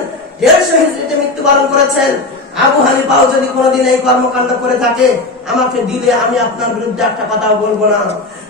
150 হিজরিতে মৃত্যুবরণ করেছেন। আবু হানিফাও যদি কোনোদিন এই কর্মকাণ্ড করে থাকে, আমাকে দিলে আমি আপনার বিরুদ্ধে একটা কথাও বলবো না।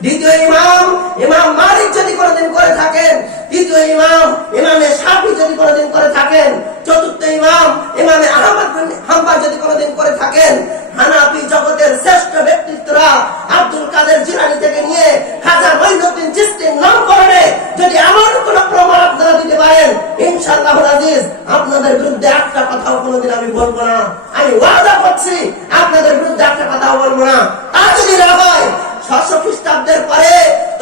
দ্বিতীয় ইমাম ইমাম মালিক যদি কোনোদিন করে থাকেন, তৃতীয় ইমাম ইমামে শাফি যদি কোনোদিন করে থাকেন, চতুর্থ ইমাম ইমামে আহমদ বিন হাম্বল যদি কোনোদিন করে থাকেন, হানাফি জগতের শ্রেষ্ঠ ব্যক্তিত্বরা আব্দুল কাদের জিলানী থেকে নিয়ে খাজা মঈনুদ্দিন চিশতির নামকরণে যদি এমন কোন প্রমাণ আপনারা দিতে পারেন, ইনশাআল্লাহুল আজিজ আপনাদের বিরুদ্ধে একটা কথাও কোনোদিন আমি বলবো না। আমি ওয়াদা করছি আপনাদের বিরুদ্ধে একটা কথাও বলবো না। আর যদি না হয় 600 খ্রিস্টাব্দের পরে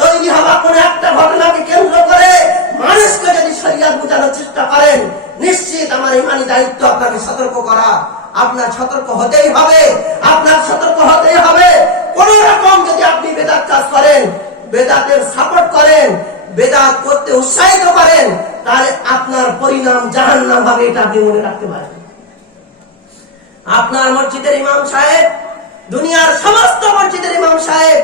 তৈরি হওয়া কোন একটা ঘটনাকে কেন্দ্র করে মানুষকে যদি শরিয়ত বোঝানোর চেষ্টা করেন, নিশ্চিত আমার ইমানি দায়িত্ব আপনাকে সতর্ক করা। আপনার সতর্ক হতেই হবে, আপনার সতর্ক হতেই হবে। কোন রকম যদি আপনি বেদাত কাজ করেন, বেদাতের সাপোর্ট করেন, বেদাত করতে উৎসাহিত করেন, তাহলে আপনার পরিণাম জাহান্নাম হবে, এটা আপনি মনে রাখতে পারেন। আপনার মসজিদের ইমাম সাহেব, দুনিয়ার সমস্ত মসজিদের ইমাম সাহেব,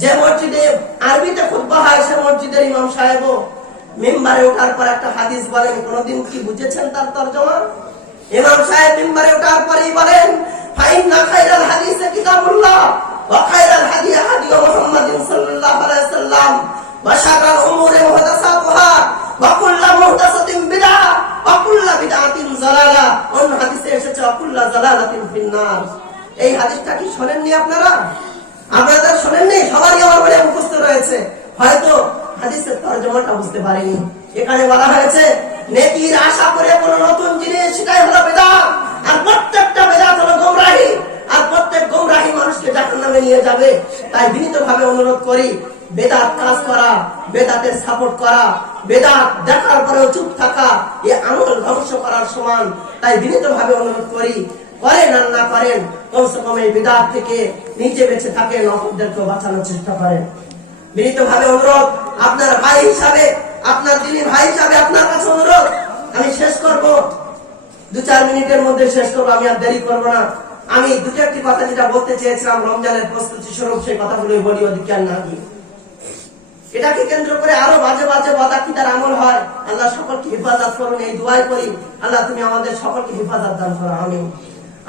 যে মসজিদে আরবিতে খুতবা হয় সে মসজিদের ইমাম সাহেবও মিম্বারে ওঠার পর একটা হাদিস বলেন, কোনদিন কি বুঝেছেন তার তরজমা? ইমাম সাহেব মিম্বারে ওঠার পরেই বলেন, ফাইন্না খায়রাল হাদিসে কিতাবুল্লাহ ওয়া খায়রাল হাদি হাদি মুহাম্মাদিন সাল্লাল্লাহু আলাইহি ওয়াসাল্লাম ওয়া শাররাল উমুরি মুহদাসাতুহা ওয়া কুল্লু মুহদাসাতিন বিদআহ ওয়া কুল্লু বিদআতিন যালালা। অন্য হাদিসে এসেছে ওয়া কুল্লু যালালাতিন ফিন্নার। এই হাদিসটা কি শোনেননি আপনারা? আপনারা শোনেননি? সবারই আমার বলে মুখস্থ রয়েছে, হয়তো হাদিসের তরজমাটা বুঝতে পারেনি। এখানে বলা হয়েছে নেকির আশা করে কোন নতুন জিনিস, সেটাই হলো বেদাত। আর প্রত্যেকটা বেদাত হলো গোমরাহি, আর প্রত্যেক গোমরাহি মানুষকে জাহান্নামে নিয়ে যাবে। তাই বিনীতভাবে অনুরোধ করি, বেদাত কাজ করা, বেদাতের সাপোর্ট করা, বেদাত দেখার পরেও চুপ থাকা, এ আমল ধ্বংস করার সমান। তাই বিনীতভাবে অনুরোধ করি, করেন আর না করেন, কমসে কম এই বেদাত থেকে নিজে বেঁচে থাকেন, অপরদেরকেও বাঁচানোর চেষ্টা করেন। বিনীতভাবে অনুরোধ, আপনার ভাই হিসাবে, আপনার দিনী ভাই হিসাবে আপনার কাছে অনুরোধ। আমি শেষ করব, 2-4 মিনিটের মধ্যে শেষ করবো, আমি আর দেরি করবো না। আমি দুটো একটি কথা যেটা বলতে চেয়েছিলাম রমজানের প্রস্তুতি স্বরূপ, সেই কথাগুলোই বলি, ওদিকে আর না গিয়ে। এটাকে কেন্দ্র করে আরো বাজে বাজে বদাকিদার আমল হয়। আল্লাহ সকলকে হেফাজত করুন, এই দোয়াই করি, আল্লাহ তুমি আমাদের সকলকে হেফাজত দান করো, আমিন।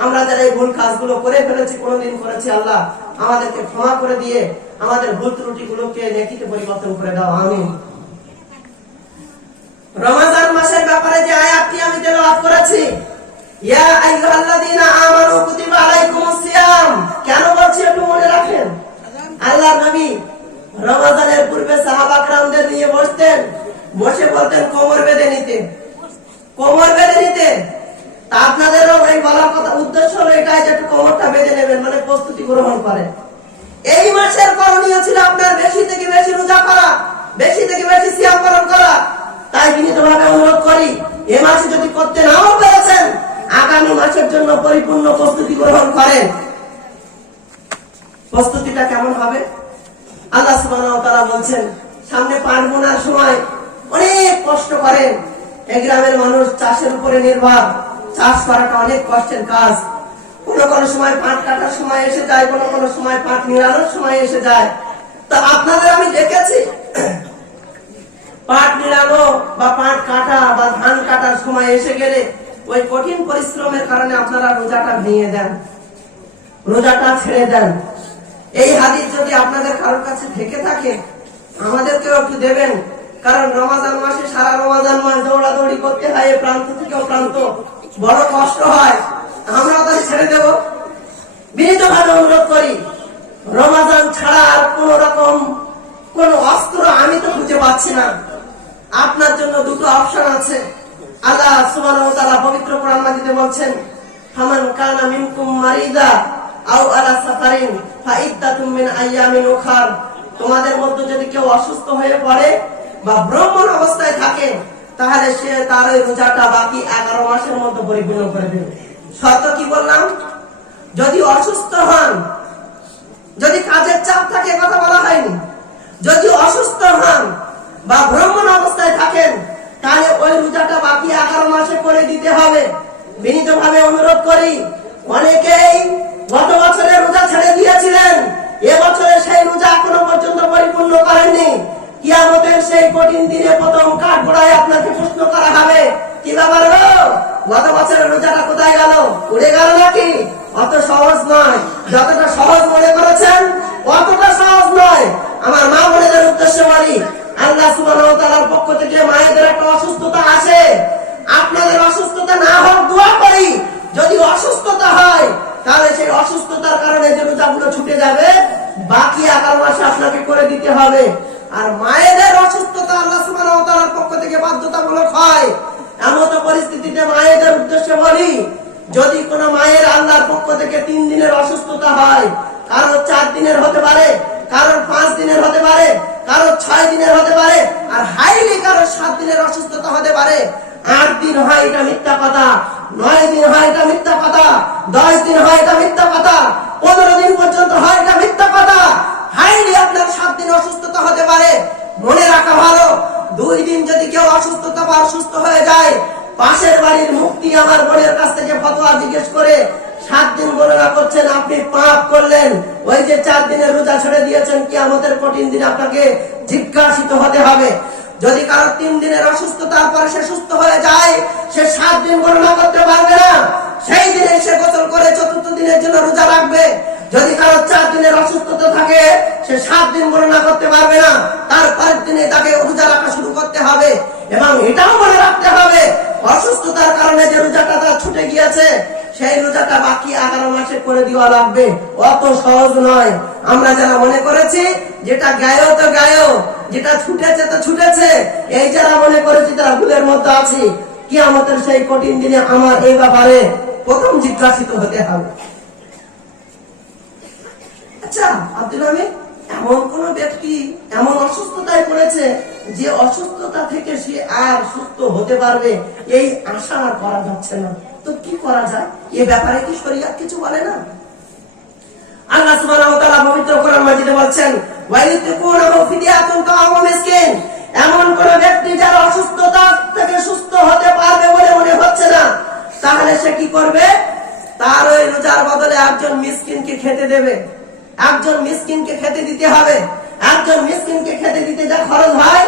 আমরা যারা এই ভুল কাজগুলো করে ফেলেছি, কোনোদিন করেছি, আল্লাহ আমাদেরকে ক্ষমা করে দিয়ে আমাদের ভুল ত্রুটিগুলোকে নেকিতে পরিবর্তন করে দাও, আমিন। রমজান মাসের ব্যাপারে যে আয়াতটি আমি তেলাওয়াত করেছি, ইয়া আইয়ুহাল্লাযীনা আমানু কুতিবা আলাইকুমুস সিয়াম, কেন বলছি একটু মনে রাখেন। আল্লাহর নবী রমজানের পূর্বে সাহাবা کرامদের নিয়ে বসতেন, বসে বলতেন কোমর বেঁধে নিতে, কোমর বেঁধে নিতে। তা আপনাদেরও এই বলার কথা, উদ্দেশ্য হলো এটাই যে একটু কোমরটা বেঁধে নেবেন, মানে প্রস্তুতি গ্রহণ করেন। এই মাসের করণীয় ছিল আপনার বেশি থেকে বেশি রোজা করা, বেশি থেকে বেশি সিয়াম পালন করা। তাই বিনীতভাবে অনুরোধ করি, এই মাসে যদি করতে নাও পেরেছেন, আগামী মাসের জন্য পরিপূর্ণ প্রস্তুতি গ্রহণ করেন। প্রস্তুতিটা কেমন হবে? আল্লাহ সুবহানাহু ওয়া তাআলা বলছেন, সামনে পাট বোনার সময় অনেক কষ্ট করেন। এই গ্রামের মানুষ চাষের উপরে নির্ভর, চাষ করাটা অনেক কষ্টের কাজ। কোনো সময় পাট কাটার সময় এসে যায়, কোনো সময় পাট নিড়ানোর সময় এসে যায়। তা আপনাদের আমি দেখেছি, পাট নিড়ানো বা পাট কাটা বা ধান কাটার সময় এসে গেলে ওই কঠিন পরিশ্রমের কারণে আপনারা রোজাটা ভেঙে দেন, রোজাটা ছেড়ে দেন। এই হাদিস যদি আপনাদের কারোর কাছে থেকে থাকে, আমাদেরকেও একটু দেবেন। কারণ রমজান মাসে সারা রমজান মাস দৌড়াদৌড়ি করতে হয়, এই প্রান্ত থেকে প্রান্ত, বড় কষ্ট হয়। আমরা তাই ছেড়ে দেব? বিনীতভাবে অনুরোধ করি, রমজান ছাড়া আর কোন রকম কোন অস্ত্র আমি তো খুঁজে পাচ্ছি না। আপনার জন্য দুটো অপশন আছে। আল্লাহ সুবহানাহু ওয়া তাআলা পবিত্র কোরআন মাজিদে বলছেন, ফামান কানা মিনকুম মারিদা আও আলা সাফারিন ফাইদ্দাতুম মিন আইয়ামিন উখার। তোমাদের মধ্যে যদি কেউ অসুস্থ হয়ে পড়ে বা ব্রহ্মণ অবস্থায় থাকে, তাহলে সে তার ওই রোজাটা বাকি 11 মাসের মধ্যে পরিপূর্ণ করে দেবে। শর্ত কি বললাম? যদি অসুস্থ হন, যদি কাজের চাপ থাকে, কথা বলা হয়নি, যদি অসুস্থ হন বা ব্রহ্মণ অবস্থায় থাকেন, তাহলে ওই রোজাটা বাকি 11 মাসে করে দিতে হবে। বিনীতভাবে অনুরোধ করি, অনেকেই গত বছরে রোজা ছেড়ে দিয়েছিলেন, এবছরে সেই রোজা এখনো পর্যন্ত পরিপূর্ণ করেননি। কিয়ামতের সেই কঠিন দিনে প্রথম কাঠগড়ায় আপনাকে প্রশ্ন করা হবে, কি ব্যাপার গো, গত বছরের রোজাটা কোথায় গেল, উড়ে গেল নাকি? অত সহজ নয়, যতটা সহজ মনে করেছেন অতটা সহজ নয়। আমার মা বোনেদের উদ্দেশ্যে বলি, আল্লাহ সুবহানাহু ওয়া তাআলার পক্ষ থেকে মায়েদের একটা অসুস্থতা আসে, আপনাদের অসুস্থতা না হোক দোয়া করি। যদি অসুস্থতা হয় তাহলে সেই অসুস্থতার কারণে যে রোজাগুলো ছুটে যাবে, বাকি 11 মাসে আপনাকে করে দিতে হবে। আর মায়েদের অসুস্থতা আল্লাহ সুবহানাহু ওয়া তাআলার পক্ষ থেকে বাধ্যতামূলক হয়। এমন পরিস্থিতিতে মায়েদের উদ্দেশ্যে বলি, যদি কোনো মায়ের আল্লাহর পক্ষ থেকে 3 দিনের অসুস্থতা হয়, কারো 4 দিনের হতে পারে, কারো 5 দিনের হতে পারে, কারো 6 দিনের হতে পারে, আর হাইলি কারো 7 দিনের অসুস্থতা হতে পারে। 8 দিন হয় এটা মিথ্যা কথা, 9 দিন হয় এটা মিথ্যা কথা, 10 দিন হয় এটা মিথ্যা কথা, 15 দিন পর্যন্ত হয় এটা মিথ্যা কথা। হাইলি আপনার 7 দিন অসুস্থতা হতে পারে। মনে রাখা ভালো, 2 দিন যদি কেউ অসুস্থতা বা অসুস্থ হয়ে যায়, পাশের বাড়ির মুফতি আমার বোনের কাছ থেকে ফতোয়া জিজ্ঞেস করে 7 দিন গণনা করছেন, আপনি পাপ করলেন। ওই যে 4 দিনের রোজা ছেড়ে দিয়েছেন, কিয়ামতের কঠিন দিন আপনাকে জিজ্ঞাসিত হতে হবে। যদি কারো 3 দিনের অসুস্থতার পরে সে সুস্থ হয়ে যায়, সে 7 দিন গণনা করতে পারবে না, সেই দিনে সে গোসল করে 4th দিনের জন্য রোজা রাখবে। যদি কারো 4 দিনের অসুস্থতা থাকে, সে 7 দিন গণনা করতে পারবে না, তারপরের দিনে তাকে রোজা রাখা শুরু করতে হবে। এবং এটাও মনে রাখতে হবে, অসুস্থতার কারণে যে রোজাটা তার ছুটে গিয়েছে, সেই রোজাটা বাকি 11 মাসে করে দেওয়া লাগবে। অত সহজ নয়। আমরা যারা মনে করেছি যেটা গায়ও তো গায়ও, যেটা ছুটেছে তো ছুটেছে, এই যারা মনে করেছি তারা ভুলের মধ্যে আছি। কিয়ামতের সেই কঠিন দিনে আমার এই ব্যাপারে প্রথম জিজ্ঞাসিত হতে হবে। আচ্ছা আব্দুল হামিদ, এমন কোন ব্যক্তি এমন অসুস্থতায় পড়েছে যে অসুস্থতা থেকে সে আর সুস্থ হতে পারবে, এই আশা আর করা যাচ্ছে না, তো কি করা যায়? এ ব্যাপারে কি শরীয়ত কিছু বলে না? আল্লাহ সুবহানাহু ওয়া তাআলা পবিত্র কোরআন মাজিদে বলেন, ওয়াইলিতুকুনাহু ফিদিয়াতুন তাআমু মিসকিন। এমন কোন ব্যক্তি যার অসুস্থতা থেকে সুস্থ হতে পারবে বলে মনে হচ্ছে না, তাহলে সে কি করবে? তার ওই রোজার বদলে একজন মিসকিনকে খেতে দেবে, একজন মিসকিনকে খেতে দিতে হবে। একজন মিসকিনকে খেতে দিতে যা খরচ হয়,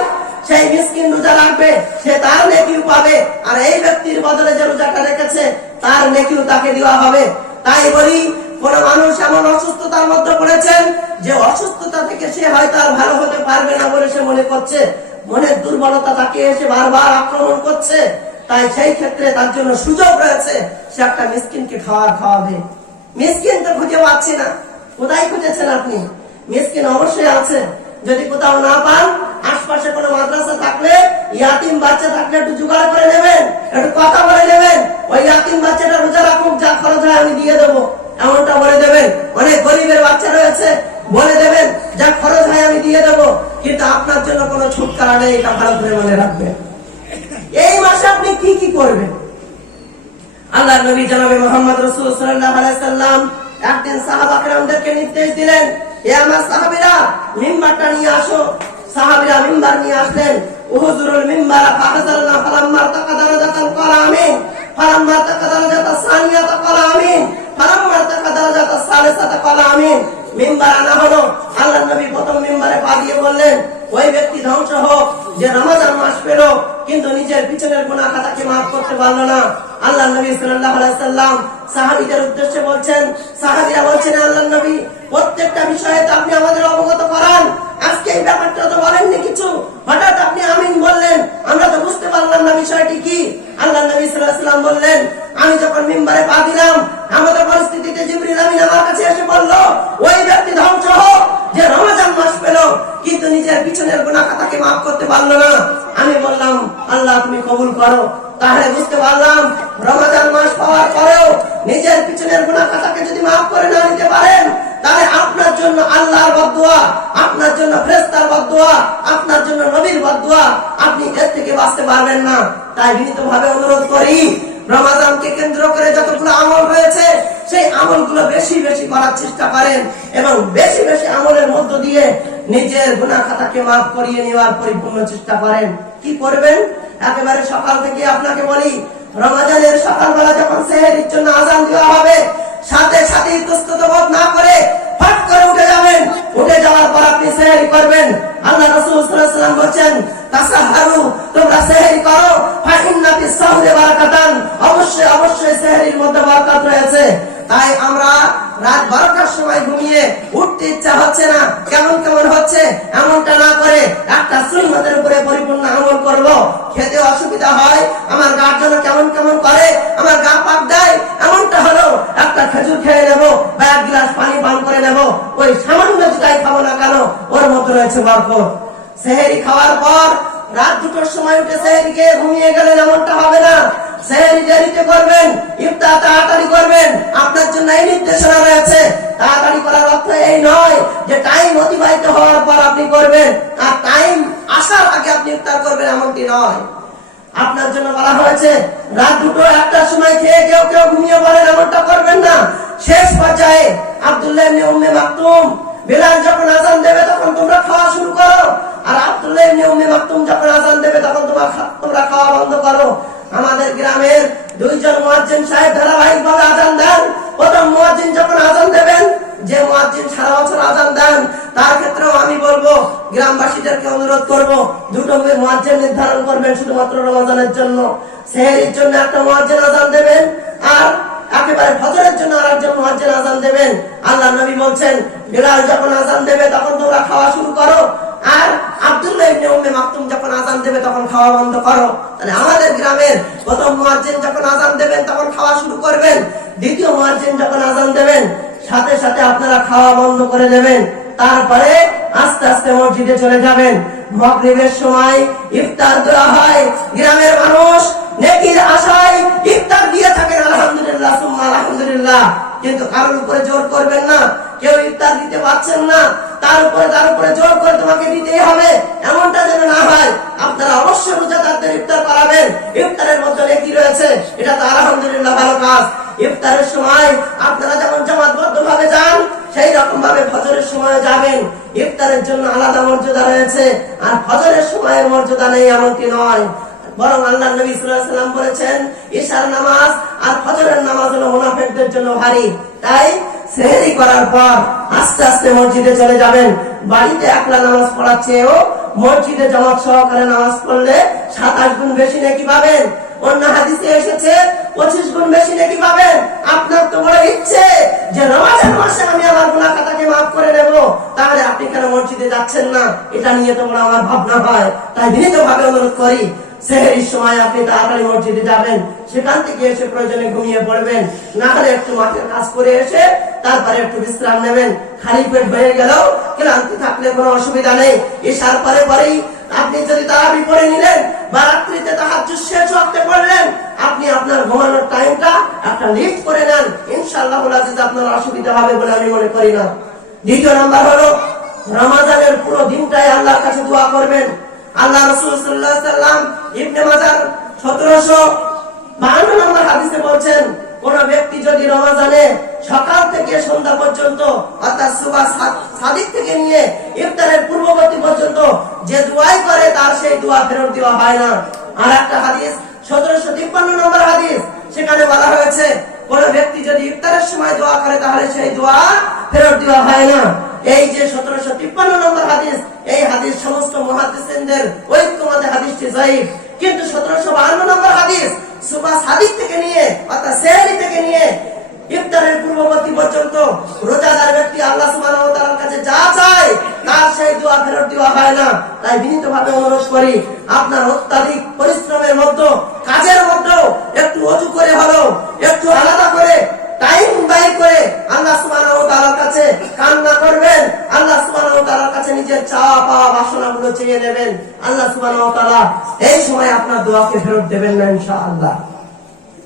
সেই মিসকিন রোজা রাখবে, সে তার নেকিও পাবে, আর এই ব্যক্তির বদলে যে রোজাটা রেখেছে তার নেকিও তাকে দেওয়া হবে। তাই বলি, কোন মানুষ এমন অসুস্থতার মধ্যে পড়েছেন যে অসুস্থতা থেকে সে হয়তো আর ভালো হতে পারবে না বলে সে মনে করছে, মনের দুর্বলতা তাকে এসে বারবার আক্রমণ করছে, তাই সেই ক্ষেত্রে তার জন্য সুযোগ রয়েছে, সে একটা মিসকিনকে খাওয়াবে। মিসকিন তো খুঁজে পাচ্ছি না, কোথায় খুঁজেছেন আপনি? মিসকিন অবশ্যই আছে। যদি কোথাও না পান, আশপাশে কোনো মাদ্রাসা থাকলে, ইয়াতিম বাচ্চা থাকলে একটু জোগাড় করে নেবেন, একটু কথা বলে নেবেন, ওই ইয়াতিম বাচ্চাটা রোজা রাখুক, যা খরচ হয় আমি দিয়ে দেবো, এমনটা বলে দেবেন। অনেক গরিবের বাচ্চা রয়েছে, বলে দেবেন যা খরচ হয় আমি দিয়ে দেবো, কিন্তু আপনার জন্য কোনো ছুটকারা নেই, এটা ভালো করে মনে রাখবেন। এই মাসে আপনি কি কি করবেন? আল্লাহর নবী জনাবে মুহাম্মদ রাসূল সাল্লাল্লাহু আলাইহি সাল্লাম একদিন সাহাবা কেরামদেরকে নির্দেশ দিলেন, হে আমার সাহাবীরা, মিম্বারটা নিয়ে আসো। সাহাবীরা মিম্বার নিয়ে আসলেন। উহুজুরুল মিম্বার ফাহাজালনা ফালাম্মা তাকাদারাজাতাল ক্বালা আমিন, ফালাম্মা তাকাদারাজাতাস সানিয়াতা ক্বালা আমিন, ফালাম্মা তাকাদারাজাতাস সালিসাতা ক্বালা আমিন। মিম্বার আনা হলো। আল্লাহর নবী প্রথম মিম্বারে পা দিয়ে বললেন, ওই ব্যক্তি ধ্বংস হোক যে রমজান মাস পেল কিন্তু নিজের পিছনের গুনাহ খাতাকে মাফ করতে পারলো না। আল্লাহর নবী সাল্লাল্লাহু আলাইহি সাল্লাম সাহাবীদের উদ্দেশ্যে বলছেন, সাহাবীরা বলছেন, আল্লাহর নবী প্রত্যেকটা বিষয়ে তো আপনি আমাদের অবগত করান, আজকে এই ব্যাপারটা তো বলেননি কিছু, হঠাৎ আপনি আমিন বললেন, আমরা তো বুঝতে পারলাম না বিষয়টি কি। আল্লাহর নবী সাল্লাল্লাহু আলাইহি সাল্লাম বললেন, আমি যখন মিম্বারে পা দিলাম, আমাদের পরিস্থিতিতে জিবরিল আমিন আমার কাছে এসে বলল, ওই ব্যক্তি ধ্বংস হোক যে রমজান মাস পেল কিন্তু নিজের পিছনের গুনাহ খাতাকে মাফ করতে পারলো না। আমি বললাম, আল্লাহ তুমি কবুল করো। তাহলে বুঝতে পারলাম, রমজান মাস পাওয়ার পরেও নিজের পিছনের গুনাহ খাতাকে যদি মাফ করে না নিতে পারেন, তাহলে আপনার জন্য আল্লাহর বদদুয়া, আপনার জন্য ফেরেশতার বদদুয়া, আপনার জন্য নবীর বদদুয়া, আপনি এর থেকে বাঁচতে পারবেন না। তাই বিনীতভাবে অনুরোধ করি, রমজানকে কেন্দ্র করে যতগুলো আমল রয়েছে, সেই আমলগুলো বেশি বেশি করার চেষ্টা করেন এবং বেশি বেশি আমলের মধ্য দিয়ে নিজের গুনাহ খাতাকে মাফ করিয়ে নেওয়ার পরিপূর্ণ চেষ্টা করেন। কি করবেন? একেবারে সকাল থেকে আপনাকে বলি, রমজানের সকালবেলা যখন সেহরির জন্য আযান দেওয়া হবে, সাথে সাথে ইতস্তত বোধ না করে ফট করে উঠে যাবেন। উঠে যাওয়ার পর আপনি সেহরি করবেন। আল্লাহ রাসূল সাল্লাল্লাহু আলাইহি ওয়াসাল্লাম বলেন, তাসাহহারু, তোমরা সেহরি করো, ফা ইন্না ফিস সাহরি বারাকাতান, অবশ্যই অবশ্যই সেহরির মধ্যে বরকত রয়েছে। তাই আমরা রাত 12টার সময় ঘুমিয়ে উঠতে ইচ্ছা হচ্ছে না, কেমন কেমন হচ্ছে, এমনটা না করে একটা সুন্নতের উপরে পরিপূর্ণ আমল করব। খেতে অসুবিধা হয়, আমার গা যেন কেমন কেমন করে, আমার গা পাক দেয়, এমনটা হলো একটা খেজুর খেয়ে নেব বা এক গ্লাস পানি পান করে নেব, ওই সামান্য যেটাই খাবো না কেন ওর মতো রয়েছে বরকত। সেহরি খাওয়ার পর রাত 2টোর সময় উঠে সেহরি খেয়ে ঘুমিয়ে গেলেন, এমনটা হবে না। সেহরি দেরিতে করবেন, ইফতার তাড়াতাড়ি করবেন। আপনার জন্য এই নির্দেশনা রয়েছে। তাড়াতাড়ি করার অর্থ এই নয় যে টাইম অতিবাহিত হওয়ার পর আপনি করবেন আর টাইম আসার আগে আপনি ইফতার করবেন, এমনটি নয়। আপনার জন্য বলা হয়েছে রাত 2টো 1টার সময় খেয়ে কেউ কেউ ঘুমিয়ে পড়েন, এমনটা করবেন না। শেষ পর্যায়ে আব্দুল্লাহ ইবনে উম্মে মাকতুম, বেলাল যখন আযান দেবে তখন তোমরা খাওয়া শুরু করো, আর আব্দুল্লাহ ইবনে উম্মে মাকতুম যখন আযান দেবে তখন তোমরা খাওয়া বন্ধ করো। আমাদের গ্রামের দুইজন মুয়াজ্জিন সাহেব ধারাবাহিকভাবে আযান দেন। প্রথম মুয়াজ্জিন যখন আযান দেবেন, যে মুয়াজ্জিন সারা বছর আযান দেন, তার ক্ষেত্রেও আমি বলবো, গ্রামবাসীদেরকে অনুরোধ করব, দুটো মুয়াজ্জিন নির্ধারণ করবেন শুধুমাত্র রমজানের জন্য। সেহরির জন্য একটা মুয়াজ্জিন আযান দেবেন, আর একেবারে ফজরের জন্য আরেকজন মুয়াজ্জিন আযান দেবেন। আল্লাহ নবী বলছেন, বেলাল যখন আযান দেবে তখন তোমরা খাওয়া শুরু করো, আর আব্দুল্লাহ ইবনে উম্মে মাকতুম যখন আযান দেবে তখন খাওয়া বন্ধ করো। তাহলে আমাদের গ্রামের প্রথম মুয়াজ্জিন যখন আযান দেবেন তখন খাওয়া শুরু করবেন, দ্বিতীয় মুয়াজ্জিন যখন আযান দেবেন সাথে সাথে আপনারা খাওয়া বন্ধ করে দেবেন। তারপরে আস্তে আস্তে মসজিদে চলে যাবেন। মাগরিবের সময় ইফতার দেওয়া হয়, গ্রামের মানুষ নেকির আশায় ইফতার দিয়ে থাকেন, আলহামদুলিল্লাহ সুম্মা আলহামদুলিল্লাহ। কিন্তু কারোর উপরে জোর করবেন না। কেউ ইফতার দিতে পারছেন না, তার উপরে জোর করে তোমাকে দিতেই হবে, এমনটা যেন না হয়। আপনারা অবশ্যই রোজাদারদের ইফতার করাবেন। ইফতারের মধ্যে নেকি রয়েছে, এটা তো আলহামদুলিল্লাহ ভালো কাজ। ইফতারের সময় আপনারা যেমন জামাতবদ্ধভাবে যান, সেই রকম ভাবে ফজরের সময় যাবেন। ইফতারের জন্য আলাদা মর্যাদা রয়েছে, আর ফজরের সময়ের মর্যাদা নেই এমনটি নয়। বরং আল্লাহ নবী সাল্লাল্লাহু আলাইহি ওয়াসাল্লাম বলেছেন, ইশার নামাজ আর ফজরের নামাজ হলো মুনাফিকদের জন্য ভারী। তাই সেহরি করার পর আস্তে আস্তে মসজিদে চলে যাবেন। বাড়িতে একলা নামাজ পড়ার চেয়েও মসজিদে জামাত সহকারে নামাজ পড়লে 27 গুণ বেশি নেকি পাবেন। অন্য হাদিসে এসেছে 25 গুণ বেশি নেকি পাবেন। আপনার তো বড় ইচ্ছে যে রমজান মাসে আমি আমার গুনাহ খাতাকে maaf করে নেব, তাহলে আপনি কেন মসজিদে যাচ্ছেন না? এটা নিয়ে তো বড় আমার ভাবনা হয়। তাই বিনীতভাবে অনুরোধ করি, সেহরির সময় আপনি তাড়াতাড়ি মসজিদে যাবেন, সেখান থেকে এসে প্রয়োজনে ঘুমিয়ে পড়বেন, না হলে একটু মাঠের কাজ করে এসে তারপরে একটু বিশ্রাম নেবেন। খালি পেট হয়ে গেলেও ক্লান্তি থাকলে কোনো অসুবিধা নেই। ঈশার পরেই আপনি যদি তারাবি পড়ে নিলেন বা রাত্রিতে তাহাজ্জুদ শেষ ওয়াক্তে পড়লেন, আপনি আপনার ঘুমানোর টাইমটা একটা লিস্ট করে নেন, ইনশাআল্লাহুল আজিজ আপনার অসুবিধা হবে বলে আমি মনে করি না। দ্বিতীয় নাম্বার হলো, রমজানের পুরো দিনটাই আল্লাহর কাছে দোয়া করবেন। আল্লাহ রাসূল সাল্লাল্লাহু আলাইহি ওয়াসাল্লাম ইবনে মাজাহ 1752 নম্বর হাদিসে বলছেন, কোন ব্যক্তি যদি রমজানে সকাল থেকে সন্ধ্যা পর্যন্ত অর্থাৎ সুবহ সাদিক থেকে নিয়ে ইফতারের পূর্ববর্তী পর্যন্ত যে দোয়াই করে তার সেই দোয়া ফেরত দেওয়া হয় না। আর একটা হাদিস 1753 নম্বর হাদিস, সেখানে বলা হয়েছে কোন ব্যক্তি যদি ইফতারের সময় দোয়া করে তাহলে সেই দোয়া ফেরত দেওয়া হয় না। এই যে 1753 নম্বর হাদিস, এই হাদিস সমস্ত মুহাদ্দিসিনদের ঐক্যমতে হাদিসটি যায়িফ। কিন্তু 1752 নম্বর হাদিস সুবহ সাদিক থেকে নিয়ে অর্থাৎ সেহরি থেকে নিয়ে ইফতারের পূর্ববর্তী পর্যন্ত রোজাদার ব্যক্তি আল্লাহ সুবহানাহু ওয়া তাআলার কাছে যা চায় তার সেই দোয়া ফেরত দেওয়া হয় না। তাই বিনীতভাবে অনুরোধ করি, আপনার অত্যাধিক পরিশ্রমের মধ্যে, কাজের মধ্যে একটু ওযু করে হলো, একটু আলাদা করে টাইম ব্যয় করে আল্লাহ সুবহানাহু ওয়া তাআলার কাছে কান্না করবেন। আল্লাহ সুবহানাহু ওয়া তাআলার কাছে নিজের চাওয়া পাওয়া বাসনাগুলো চেয়ে নেবেন। আল্লাহ সুবহানাহু ওয়া তাআলা এই সময় আপনার দোয়াকে ফেরত দেবেন না ইনশাআল্লাহ।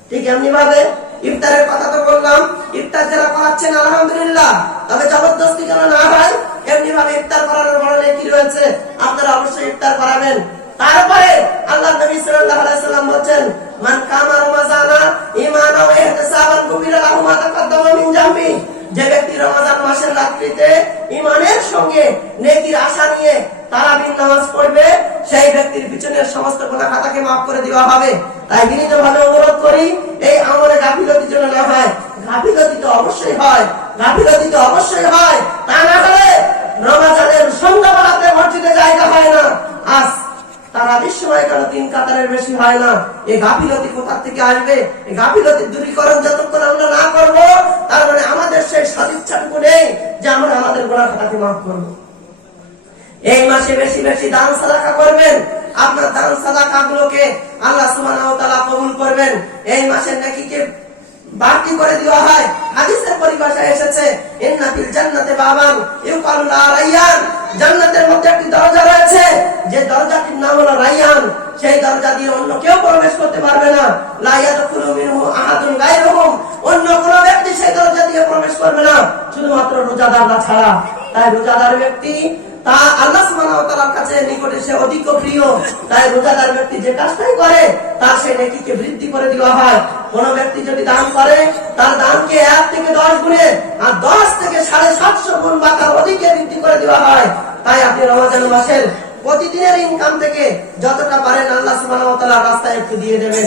ঠিক এমনি ভাবে ইফতারের কথা তো বললাম, ইফতার যারা করাচ্ছেন আলহামদুলিল্লাহ, তবে জবরদস্তি যেন না হয়। এমনি ভাবে ইফতার করানোর বড় নেকি রয়েছে, আপনারা অবশ্যই ইফতার করাবেন। তারপরে আল্লাহ নবী সাল্লাল্লাহু আলাইহি ওয়াসাল্লাম বলেন, মান কামা রমাজানা ঈমানাও ওয়া ইহতিসাবান কুবিরা লাহু মা তাকাদ্দামা মিন জামবি। যে ব্যক্তি রমজান মাসের রাত্রিতে ঈমানের সঙ্গে নেকির আশা নিয়ে তারাবির নামাজ পড়বে, সেই ব্যক্তির পিছনের সমস্ত গুনাহ খাতাকে maaf করে দেওয়া হবে। তাই বিনীতভাবে অনুরোধ করি, এই আমলে গাফিলতি যেন না হয়। গাফিলতি তো অবশ্যই হয়, তা না হলে রমজানের সন্ধ্যাবেলাতে মসজিদে জায়গা হয় না, আজ তারা বিশ্বময় কেন 3 কাতারের বেশি হয় না? এই গাফিলতি কোথা থেকে আসবে? এই গাফিলতির দূরীকরণ যতক্ষণ আমরা না করব, তার মানে আমাদের সেই সদিচ্ছাটুকু নেই যে আমরা আমাদের গুনাহ খাতাকে মাফ করব। এই মাসে বেশি বেশি দান সাদাকা করবেন, আপনার দান সাদাকা গুলোকে আল্লাহ সুবহানাহু ওয়া তাআলা কবুল করবেন। এই মাসের নেকিকে বাড়তি করে দেওয়া হয়। হাদিসের পরিভাষায় এসেছে, ইন্না ফিল জান্নাতি বাবান ইউকালু লা রায়্যান, জান্নাতের মধ্যে একটি দরজা রয়েছে, যে দরজাটির নাম হলো রায়্যান। সেই দরজা দিয়ে অন্য কেউ প্রবেশ করতে পারবে না। লা ইয়াদখুলু মিনহু আহাদুন গায়রুহুম, অন্য কোনো ব্যক্তি সেই দরজা দিয়ে প্রবেশ করবে না, শুধুমাত্র রোজাদাররা ছাড়া। তাই রোজাদার ব্যক্তি তা আল্লাহ সুবহানাহু ওয়া তাআলার কাছে নিকটে সে অধিক প্রিয়। তাই রোজাদার ব্যক্তি যে কাজটাই করে তার সেই নেকিকে বৃদ্ধি করে দেওয়া হয়। কোন ব্যক্তি যদি দান করে, তার দানকে 1 থেকে 10 গুণে আর 10 থেকে 750 গুণ বা তার অধিকে বৃদ্ধি করে দেওয়া হয়। তাই আপনি রমজান মাসের প্রতিদিনের ইনকাম থেকে যতটা পারেন আল্লাহ সুবহানাহু ওয়া তাআলার রাস্তায় একটু দিয়ে দেবেন।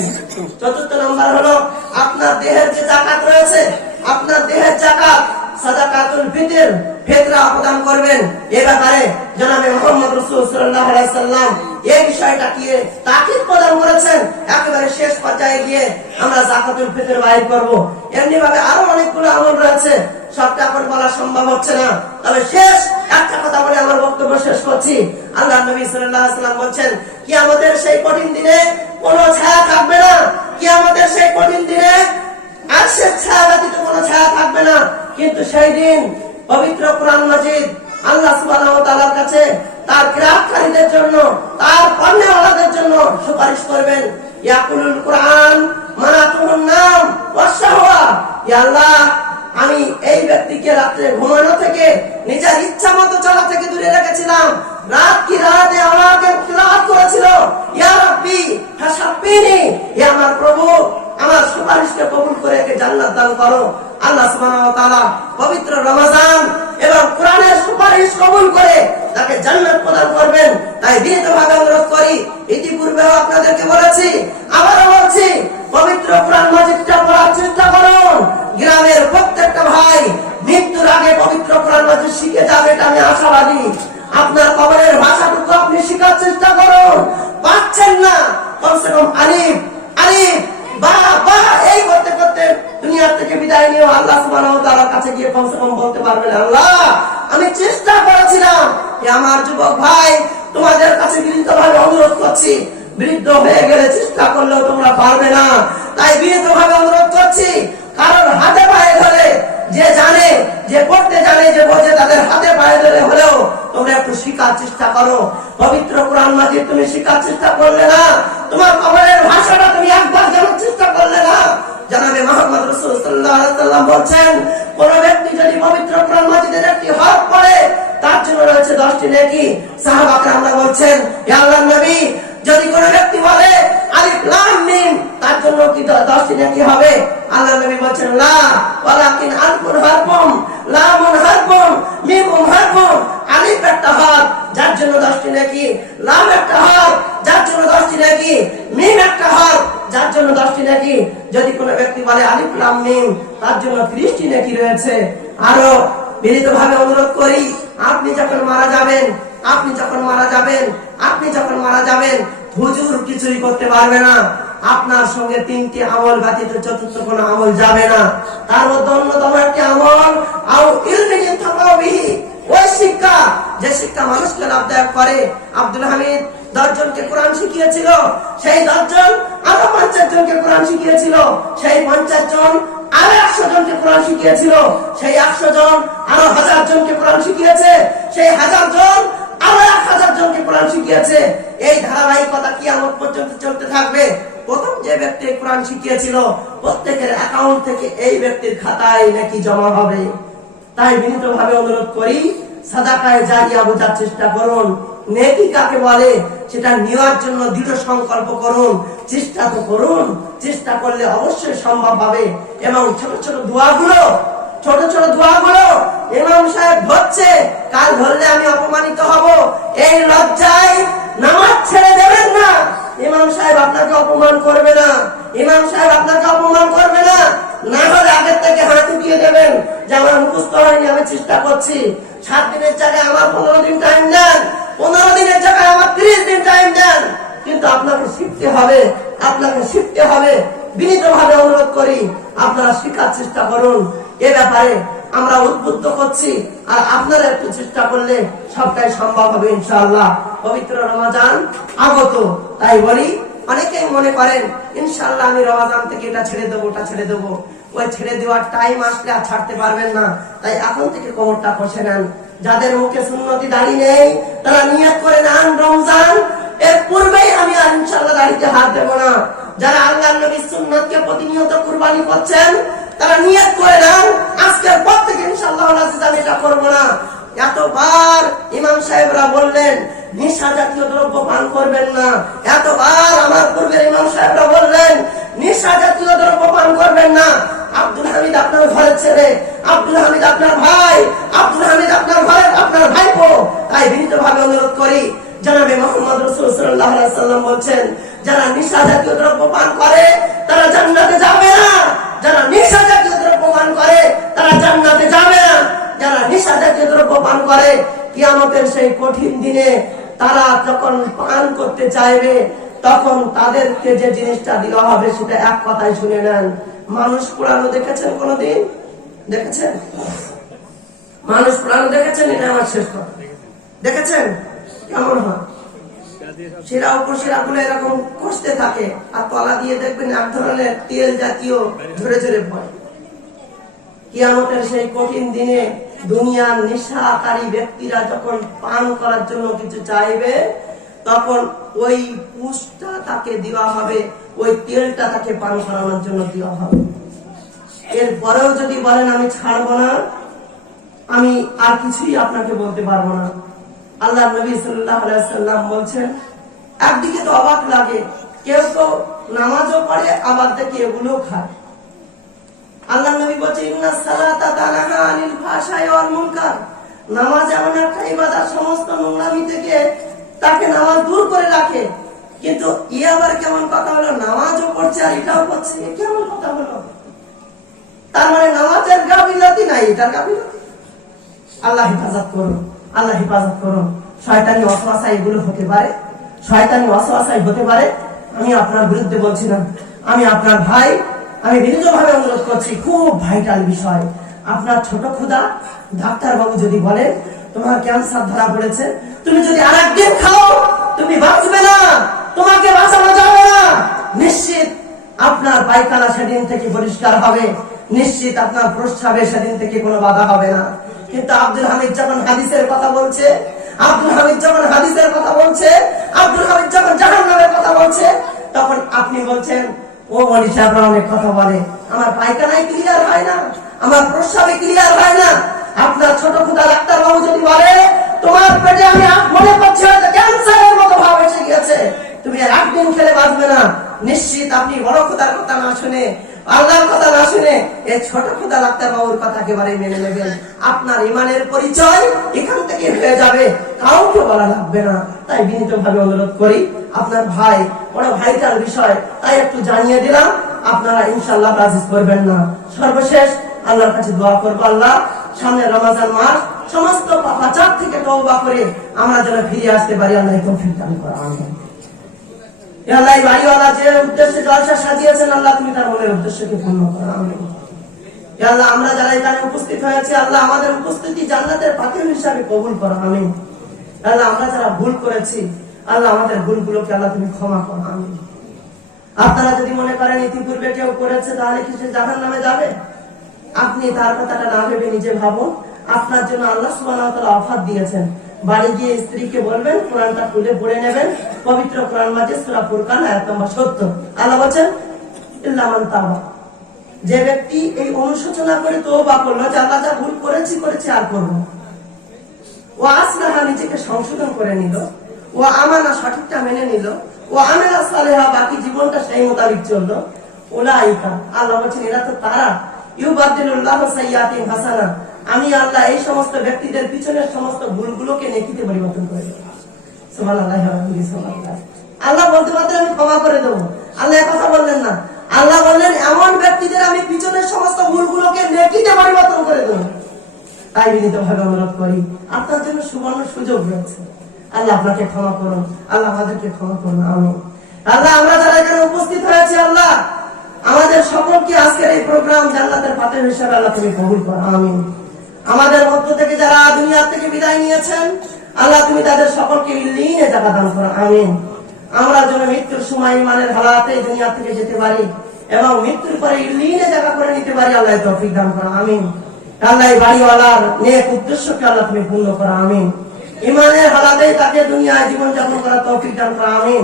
চতুর্থ নম্বর হলো আপনার দেহের যে যাকাত রয়েছে, আপনার দেহের যাকাত সাদাকাতুল ফিতর, ফিতরা প্রদান করবেন। এই ব্যাপারে জনাবে মুহাম্মদ রাসূল সাল্লাল্লাহু আলাইহি সাল্লাম এই বিষয়টাকে তাকিদ প্রদান করেছেন। একেবারে শেষ পর্যায়ে গিয়ে আমরা যাকাতুল ফিতর বাইর করব। এমনি ভাবে আরো অনেকগুলো আমল রয়েছে, সবটা এখন বলা সম্ভব হচ্ছে না। তবে শেষ একটা কথা বলে আমার বক্তব্য শেষ করছি। আল্লাহ নবী সাল্লাল্লাহু আলাইহি সাল্লাম বলেন, কিয়ামতের সেই কঠিন দিনে কোনো ছায়া থাকবে না। কিয়ামতের সেই কঠিন দিনে আরশের ছায়া ব্যতীত কোনো ছায়া থাকবে না। কিন্তু সেই দিন পবিত্র কোরআন মাজিদ আল্লাহ সুবহানাহু ওয়া তাআলার কাছে তার কিরাতকারীদের জন্য, তার পণ্যওয়ালাদের জন্য সুপারিশ করবেন। ইয়াকুলুল কোরআন মানাতুন নাম ওয়াস শাহওয়া, ইয়া আল্লাহ, আমি এই ব্যক্তিকে রাতে ঘুমানো থেকে, নিজের ইচ্ছা মতো চলা থেকে দূরে রেখেছিলাম। রাত কি রাতে আমাকে কিরাত করেছিল। ইয়া রাব্বি ফাশাফিনি, ইয়া আমার প্রভু, আমার সুপারিশকে কবুল করে একে জান্নাত দান করো। আল্লাহ সুবহানাহু ওয়া তাআলা পবিত্র রমজান এবং কোরআনের সুপারিশ কবুল করে তাকে জান্নাত প্রদান করবেন। তাই বিনীতভাবে অনুরোধ করি, ইতিপূর্বেও আপনাদেরকে বলেছি, আবারও বলছি, পবিত্র কোরআন মাজিদটা পড়ার চেষ্টা করুন। গ্রামের প্রত্যেকটা ভাই মৃত্যুর আগে পবিত্র কোরআন মাজিদ শিখে যাবে, এটা আমি আশাবাদী। আপনার কবরের ভাষাটুকু আপনি শেখার চেষ্টা করুন। পাচ্ছেন না, কমসে কম আলিফ আলিফ বা বা এই করতে করতে দুনিয়া থেকে বিদায় নিয়ে আল্লাহ সুবহানাহু ওয়া তাআলার কাছে গিয়ে কমসে কম বলতে পারবেন, আল্লাহ, আমি চেষ্টা করেছিলাম। আমার যুবক ভাই, তোমাদের কাছে বিনীতভাবে অনুরোধ করছি, বৃদ্ধ হয়ে গেলে চেষ্টা করলেও তোমরা পারবে না। তাই বিনীতভাবে অনুরোধ করছি, কারণ হাতে পায়ে ধরে, যে জানে, যে পড়তে জানে, যে বোঝে, তাদের হাতে পায়ে ধরে হলেও তোমরা একটু শিখার চেষ্টা করো। পবিত্র কোরআন মাজিদ তুমি শিখার চেষ্টা করলে না, তোমার কবরের ভাষাটা তুমি একবার জানার চেষ্টা করলে না। জনাবে মুহাম্মদ রাসূল সাল্লাল্লাহু আলাইহি সাল্লাম বলেন, কোন ব্যক্তি যদি পবিত্র কোরআন মাজিদের একটি হরফ পড়ে, তার জন্য রয়েছে 10টি নেকি। সাহাবা কেরামরা বলেন, ইয়া আল্লাহর নবী, যদি কোন ব্যক্তি বলে আলিফ লাম মিম, তার জন্য কি 10টি নেকি হবে? আল্লাহর নবী বলেন, লা ওয়ালাকিন আলফুন হারফুন, লামুন হারফুন, মিমুন হারফুন। আলিফ একটা হরফ, যার জন্য 10টি নেকি। লাম একটা হরফ, যার জন্য 10টি নেকি। মিম একটা হরফ, যার জন্য 10টি নেকি। যদি কোনো ব্যক্তি বলে আলিফ লাম মিম, তার জন্য 30টি নেকি রয়েছে। আরো বিনীতভাবে অনুরোধ করি, আপনি যখন মারা যাবেন, আপনি যখন মারা যাবেন, হুজুর কিছুই করতে পারবে না। আপনার সঙ্গে 3টি আমল ব্যতীত চতুর্থ কোনো আমল যাবে না। তার মধ্যে অন্যতম একটি আমল আও ইলমিন তাকাবিহি, ওই শিক্ষা, যে শিক্ষা মানুষকে লাভদায়ক করে। আব্দুল হামিদ 10 জনকে কোরআন শিখিয়েছিল, সেই 10 জন আরো 50 জনকে কোরআন শিখিয়েছিল, সেই 50 জন আরো 100 জনকে কোরআন শিখিয়েছিল, সেই 100 জন আরো 1000 জনকে কোরআন শিখিয়েছে, সেই 1000 জন আরো 1000 জনকে কোরআন শিখিয়েছে। এই ধারাবাহিকতা কিয়ামত পর্যন্ত চলতে থাকবে। প্রথম যে ব্যক্তি কোরআন শিখিয়েছিল, প্রত্যেকের অ্যাকাউন্ট থেকে এই ব্যক্তির খাতায় নাকি জমা হবে। তাই বিনীতভাবে অনুরোধ করি, সাদাকায়ে জারিয়া বোঝার চেষ্টা করুন। নেকি কাকে বলে সেটা নেওয়ার জন্য দৃঢ় সংকল্প করুন, চেষ্টা তো করুন। চেষ্টা করলে অবশ্যই সম্ভব হবে। এবং ছোট ছোট দোয়াগুলো ইমাম সাহেব ধরছে, কাল ধরলে আমি অপমানিত হব, এই লজ্জায় নামাজ ছেড়ে দেবেন না। ইমাম সাহেব আপনাকে অপমান করবে না, না হলে আগের থেকে হাত উঠিয়ে দেবেন, যে আমার মুখস্থ হয়নি, আমি চেষ্টা করছি। 7 দিনের জায়গায় আমার 15 দিন টাইম দেন, 15 দিনের জায়গায় আমার 30 দিন টাইম দেন, কিন্তু আপনাকে শিখতে হবে, আপনাকে শিখতে হবে। বিনীতভাবে অনুরোধ করি, আপনারা শেখার চেষ্টা করুন। এ ব্যাপারে আমরা উদ্বুদ্ধ করছি, আর আপনারা একটু চেষ্টা করলে সবটাই সম্ভব হবে ইনশাআল্লাহ। পবিত্র রমজান আগত, তাই বলি অনেকেই মনে করেন ইনশাআল্লাহ আমি রমজান থেকে এটা ছেড়ে দেবো, ওটা ছেড়ে দেবো। ওই ছেড়ে দেওয়ার টাইম আসলে আর ছাড়তে পারবেন না, তাই এখন থেকে কোমরটা কষে নেন। যাদের মুখে সুন্নতি দাড়ি নেই তারা নিয়ত করে নেন রমজান এর পূর্বেই আমি আর ইনশাআল্লাহ দাড়িতে হাত দেবো না। যারা আল্লাহর নবীর সুন্নতকে প্রতিনিয়ত কুরবানি করছেন তারা নিয়ত করে নেন আজকের পর থেকে ইনশাআল্লাহ আমি এটা করবো না। এতবার ইমাম সাহেবরা বললেন নেশা জাতীয় দ্রব্য পান করবেন না, এতবার আমার পূর্বের ইমাম সাহেবরা বললেন নেশা জাতীয় দ্রব্য পান করবেন না। আব্দুল হামিদ আপনার ঘরের ছেলে, আব্দুল হামিদ আপনার ভাই, আব্দুল হামিদ আপনার ঘরের আপনার ভাইপো। তাই বিনীতভাবে অনুরোধ করি, জনাবে মুহাম্মদ রাসূল সাল্লাল্লাহু আলাইহি ওয়াসাল্লাম বলছেন যারা নেশা জাতীয় দ্রব্য পান করে তারা জান্নাতে যাবে না, যারা নেশা জাতীয় দ্রব্য পান করে তারা জান্নাতে যাবে না। যারা নেশা জাতীয় দ্রব্য পান করে কিয়ামতের সেই কঠিন দিনে তারা যখন পান করতে চাইবে তখন তাদেরকে যে জিনিসটা দেওয়া হবে সেটা এক কথায় শুনে নেন, মানুষ পোড়ানো দেখেছেন কোনদিন? দেখেছেন মানুষ পোড়ানো? দেখেছেন? এটা আমার শেষ কথা। দেখেছেন কেমন হয়? শিরা উপশিরা গুলো এরকম কষতে থাকে, আর তলা দিয়ে দেখবেন এক ধরনের তেল জাতীয় ঝরে ঝরে পড়ে। কিয়ামতের সেই কঠিন দিনে দুনিয়ার নেশাকারী ব্যক্তিরা যখন পান করার জন্য কিছু চাইবে তখন ওই পুষ্টা তাকে দেওয়া হবে, ওই তেলটা তাকে পান করানোর জন্য দেওয়া হবে। এরপরেও যদি বলেন আমি ছাড়বো না, আমি আর কিছুই আপনাকে বলতে পারবো না। আল্লাহ নবী সাল্লাল্লাহু আলাইহি ওয়াসাল্লাম বলছেন, একদিকে তো অবাক লাগে, কেউ তো নামাজও পড়ে আবার দেখে এগুলো খায়। আল্লাহ নবী বলছে ইন্নাস সালাতা তানহা আনিল ফাহশাই ওয়াল মুনকার, নামাজ এমন একটা ইবাদত সমস্ত নোংরামি থেকে তাকে নামাজ দূর করে রাখে। কিন্তু ই আবার কেমন কথা হলো, নামাজও পড়ছে আর এটাও করছে, কেমন কথা হলো? তার মানে নামাজের গাফিলতি নাই, এটার গাফিলতি। আল্লাহ হেফাজত করুন, আল্লাহ হেফাজত করুন। শয়তানি ওয়াসওয়াসা এগুলো হতে পারে, শয়তানি ওয়াসওয়াসাই হতে পারে। আমি আপনার বিরুদ্ধে বলছি না, আমি আপনার ভাই, আমি বিনীতভাবে অনুরোধ করছি, খুব ভাইটাল বিষয়। আপনার ছোট ক্ষুধা, ডাক্তার বাবু যদি বলে তোমার ক্যান্সার ধরা পড়েছে, তুমি যদি আরেকদিন খাও তুমি বাঁচবে না, তোমাকে বাঁচানো যাবে না, নিশ্চিত আপনার পায়খানা সেদিন থেকে পরিষ্কার হবে, নিশ্চিত আপনার প্রস্রাবে সেদিন থেকে কোনো বাধা হবে না। কিন্তু আব্দুল হামিদ যখন হাদিসের কথা বলছে, আব্দুল হামিদ যখন হাদিসের কথা বলছে, আব্দুল হামিদ যখন জাহান্নামের কথা বলছে, তখন আপনি বলছেন ও মনি সাহেবরা অনেক কথা বলে, আমার পায়খানায় ক্লিয়ার হয় না, আমার প্রস্রাবে ক্লিয়ার হয় না। আপনার ছোট ক্ষুদা ডাক্তার বাবু যদি বলে তোমার পেটে আমি মনে করছি হয়তো ক্যান্সারের মতো ভাব এসে গেছে, তুমি আর একদিন খেলে বাঁচবে না, নিশ্চিত আপনি বড় ক্ষুদার কথা না শুনে, আল্লাহর কথা না শুনে এই ছোট ক্ষুদা ডাক্তার বাবুর কথা একেবারে মেনে নেবেন। আপনার ইমানের পরিচয় এখান থেকে হয়ে যাবে, কাউকে বলা লাগবে না। তাই বিনীতভাবে অনুরোধ করি, আপনার ভাই বড় ভাইটার বিষয়, তাই একটু জানিয়ে দিলাম, আপনারা ইনশাআল্লাহ রাজিস করবেন না। সর্বশেষ আল্লাহর কাছে দোয়া করবো, আল্লাহ সামনে রমজান মাস সমস্ত পাপাচার থেকে তওবা করে আমরা যেন ফিরে আসতে পারি, আল্লাহ তৌফিক দান করুন। আমিন। ইয়া আল্লাহ, বাড়িওয়ালা যে উদ্দেশ্যে জলসা সাজিয়েছেন আল্লাহ তুমি তার মনের উদ্দেশ্যকে পূর্ণ করো। আমিন। ইয়া আল্লাহ, আমরা যারা এখানে উপস্থিত হয়েছি আল্লাহ আমাদের উপস্থিতি জান্নাতের পাথর হিসাবে কবুল করো। আমিন। আল্লাহ, আমরা যারা ভুল করেছি আল্লাহ আমাদের ভুলগুলোকে আল্লাহ তুমি ক্ষমা করো। আমিন। আপনারা যদি মনে করেন ইতিপূর্বে কেউ করেছে তাহলে কি সে জাহান্নামে যাবে, আপনি তার কথাটা না ভেবে নিজে ভাবুন। আপনার জন্য আল্লাহ সুবহানাহু ওয়া তাআলা অফার দিয়েছেন, বাড়ি গিয়ে স্ত্রীকে বলবেন কোরআনটা খুলে পড়ে নেবেন, পবিত্র কোরআন মাজিদ সূরা ফুরকান আয়াত নম্বর 70। আল্লাহ বলেন ইল্লা মান তাবা, যে ব্যক্তি এই অনুশোচনা করে তওবা করলো যে আল্লাহ যা ভুল করেছি আর করব, ও আসলাহা নিজেকে সংশোধন করে নিল, ও আমানা সঠিকটা মেনে নিল, ও আমেলা সালেহা বাকি জীবনটা সেই মোতাবেক চললো, উলাইকা আল্লাহ বলেন এরা তো তারা ইউবাদদিলুল্লাহু সাইয়্যাতিহিম হাসানা, আমি আল্লাহ এই সমস্ত ব্যক্তিদের পিছনের সমস্ত ভুলগুলোকে নেকিতে পরিবর্তন করে দেব। সুবহানাল্লাহি ওয়া বিহামদিহি। আল্লাহ বলতে পারতেন আমি ক্ষমা করে দেবো, আল্লাহ এই কথা বললেন না। আল্লাহ বললেন এমন ব্যক্তিদের আমি পিছনের সমস্ত ভুলগুলোকে নেকিতে পরিবর্তন করে দেবো। বিনীতভাবে অনুরোধ করি, আপনার জন্য সুবর্ণ সুযোগ রয়েছে। আল্লাহ আপনাকে ক্ষমা করুন, আল্লাহ আমাদেরকে ক্ষমা করুন, আমিন। আল্লাহ আমরা যারা এখানে উপস্থিত হয়েছি, আল্লাহ আমাদের সকলকে আজকের এই প্রোগ্রাম জান্নাতের পাত্র হিসেবে আল্লাহ তুমি কবুল করো, আমিন। আমাদের মধ্য থেকে যারা দুনিয়া থেকে বিদায় নিয়েছেন, আল্লাহ তুমি তাদের সকলকে ইল্লিনে জায়গা দান করো, আমিন। আমরা যেন মৃত্যুর সময় ইমানের হালাতে দুনিয়া থেকে যেতে পারি এবং মৃত্যুর পরে ইল্লিনে জায়গা করে নিতে পারি, আল্লাহ তৌফিক দান করো, আমিন। আল্লাহ এই বাড়িওয়ালার নেক উদ্দেশ্যকে আল্লাহ তুমি পূর্ণ করো, আমিন। ইমানের হালাতেই তাকে দুনিয়ায় জীবন যাপন করার তৌফিক দান করো, আমিন।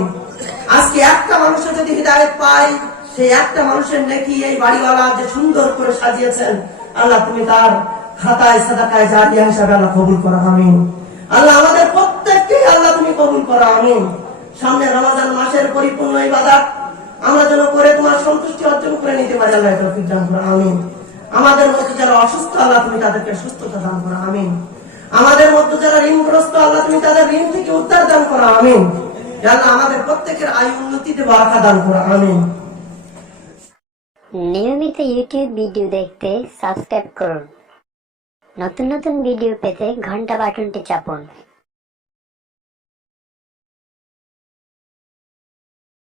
আজকে একটা মানুষের যদি হিদায়াত পায়, সেই একটা মানুষের নেকি এই বাড়িওয়ালা যে সুন্দর করে সাজিয়েছেন, আল্লাহ তুমি তার খাতায় সাদাকায় জারিয়া হিসাবে আল্লাহ কবুল করো, আমিন। আল্লাহ আমাদের প্রত্যেককে আল্লাহ তুমি কবুল করো, আমিন। সামনে রমাদান মাসের পরিপূর্ণ ইবাদত আমরা যেন করে তোমার সন্তুষ্টি অর্জন করে নিতে পারি, আল্লাহ তৌফিক দান করো, আমিন। আমাদের মধ্যে যারা অসুস্থ, আল্লাহ তুমি তাদেরকে সুস্থতা দান করো, আমিন। আমাদের মধ্যে যারা ঋণগ্রস্ত, আল্লাহ তুমি তাদের ঋণ থেকে উদ্ধার দান করো, আমিন। আল্লাহ আমাদের প্রত্যেকের আয় উন্নতিতে বারাকা দান করো, আমিন। নিয়মিত ইউটিউব ভিডিও দেখতে সাবস্ক্রাইব করুন। নতুন নতুন ভিডিও পেতে ঘন্টা বাটনটি চাপুন।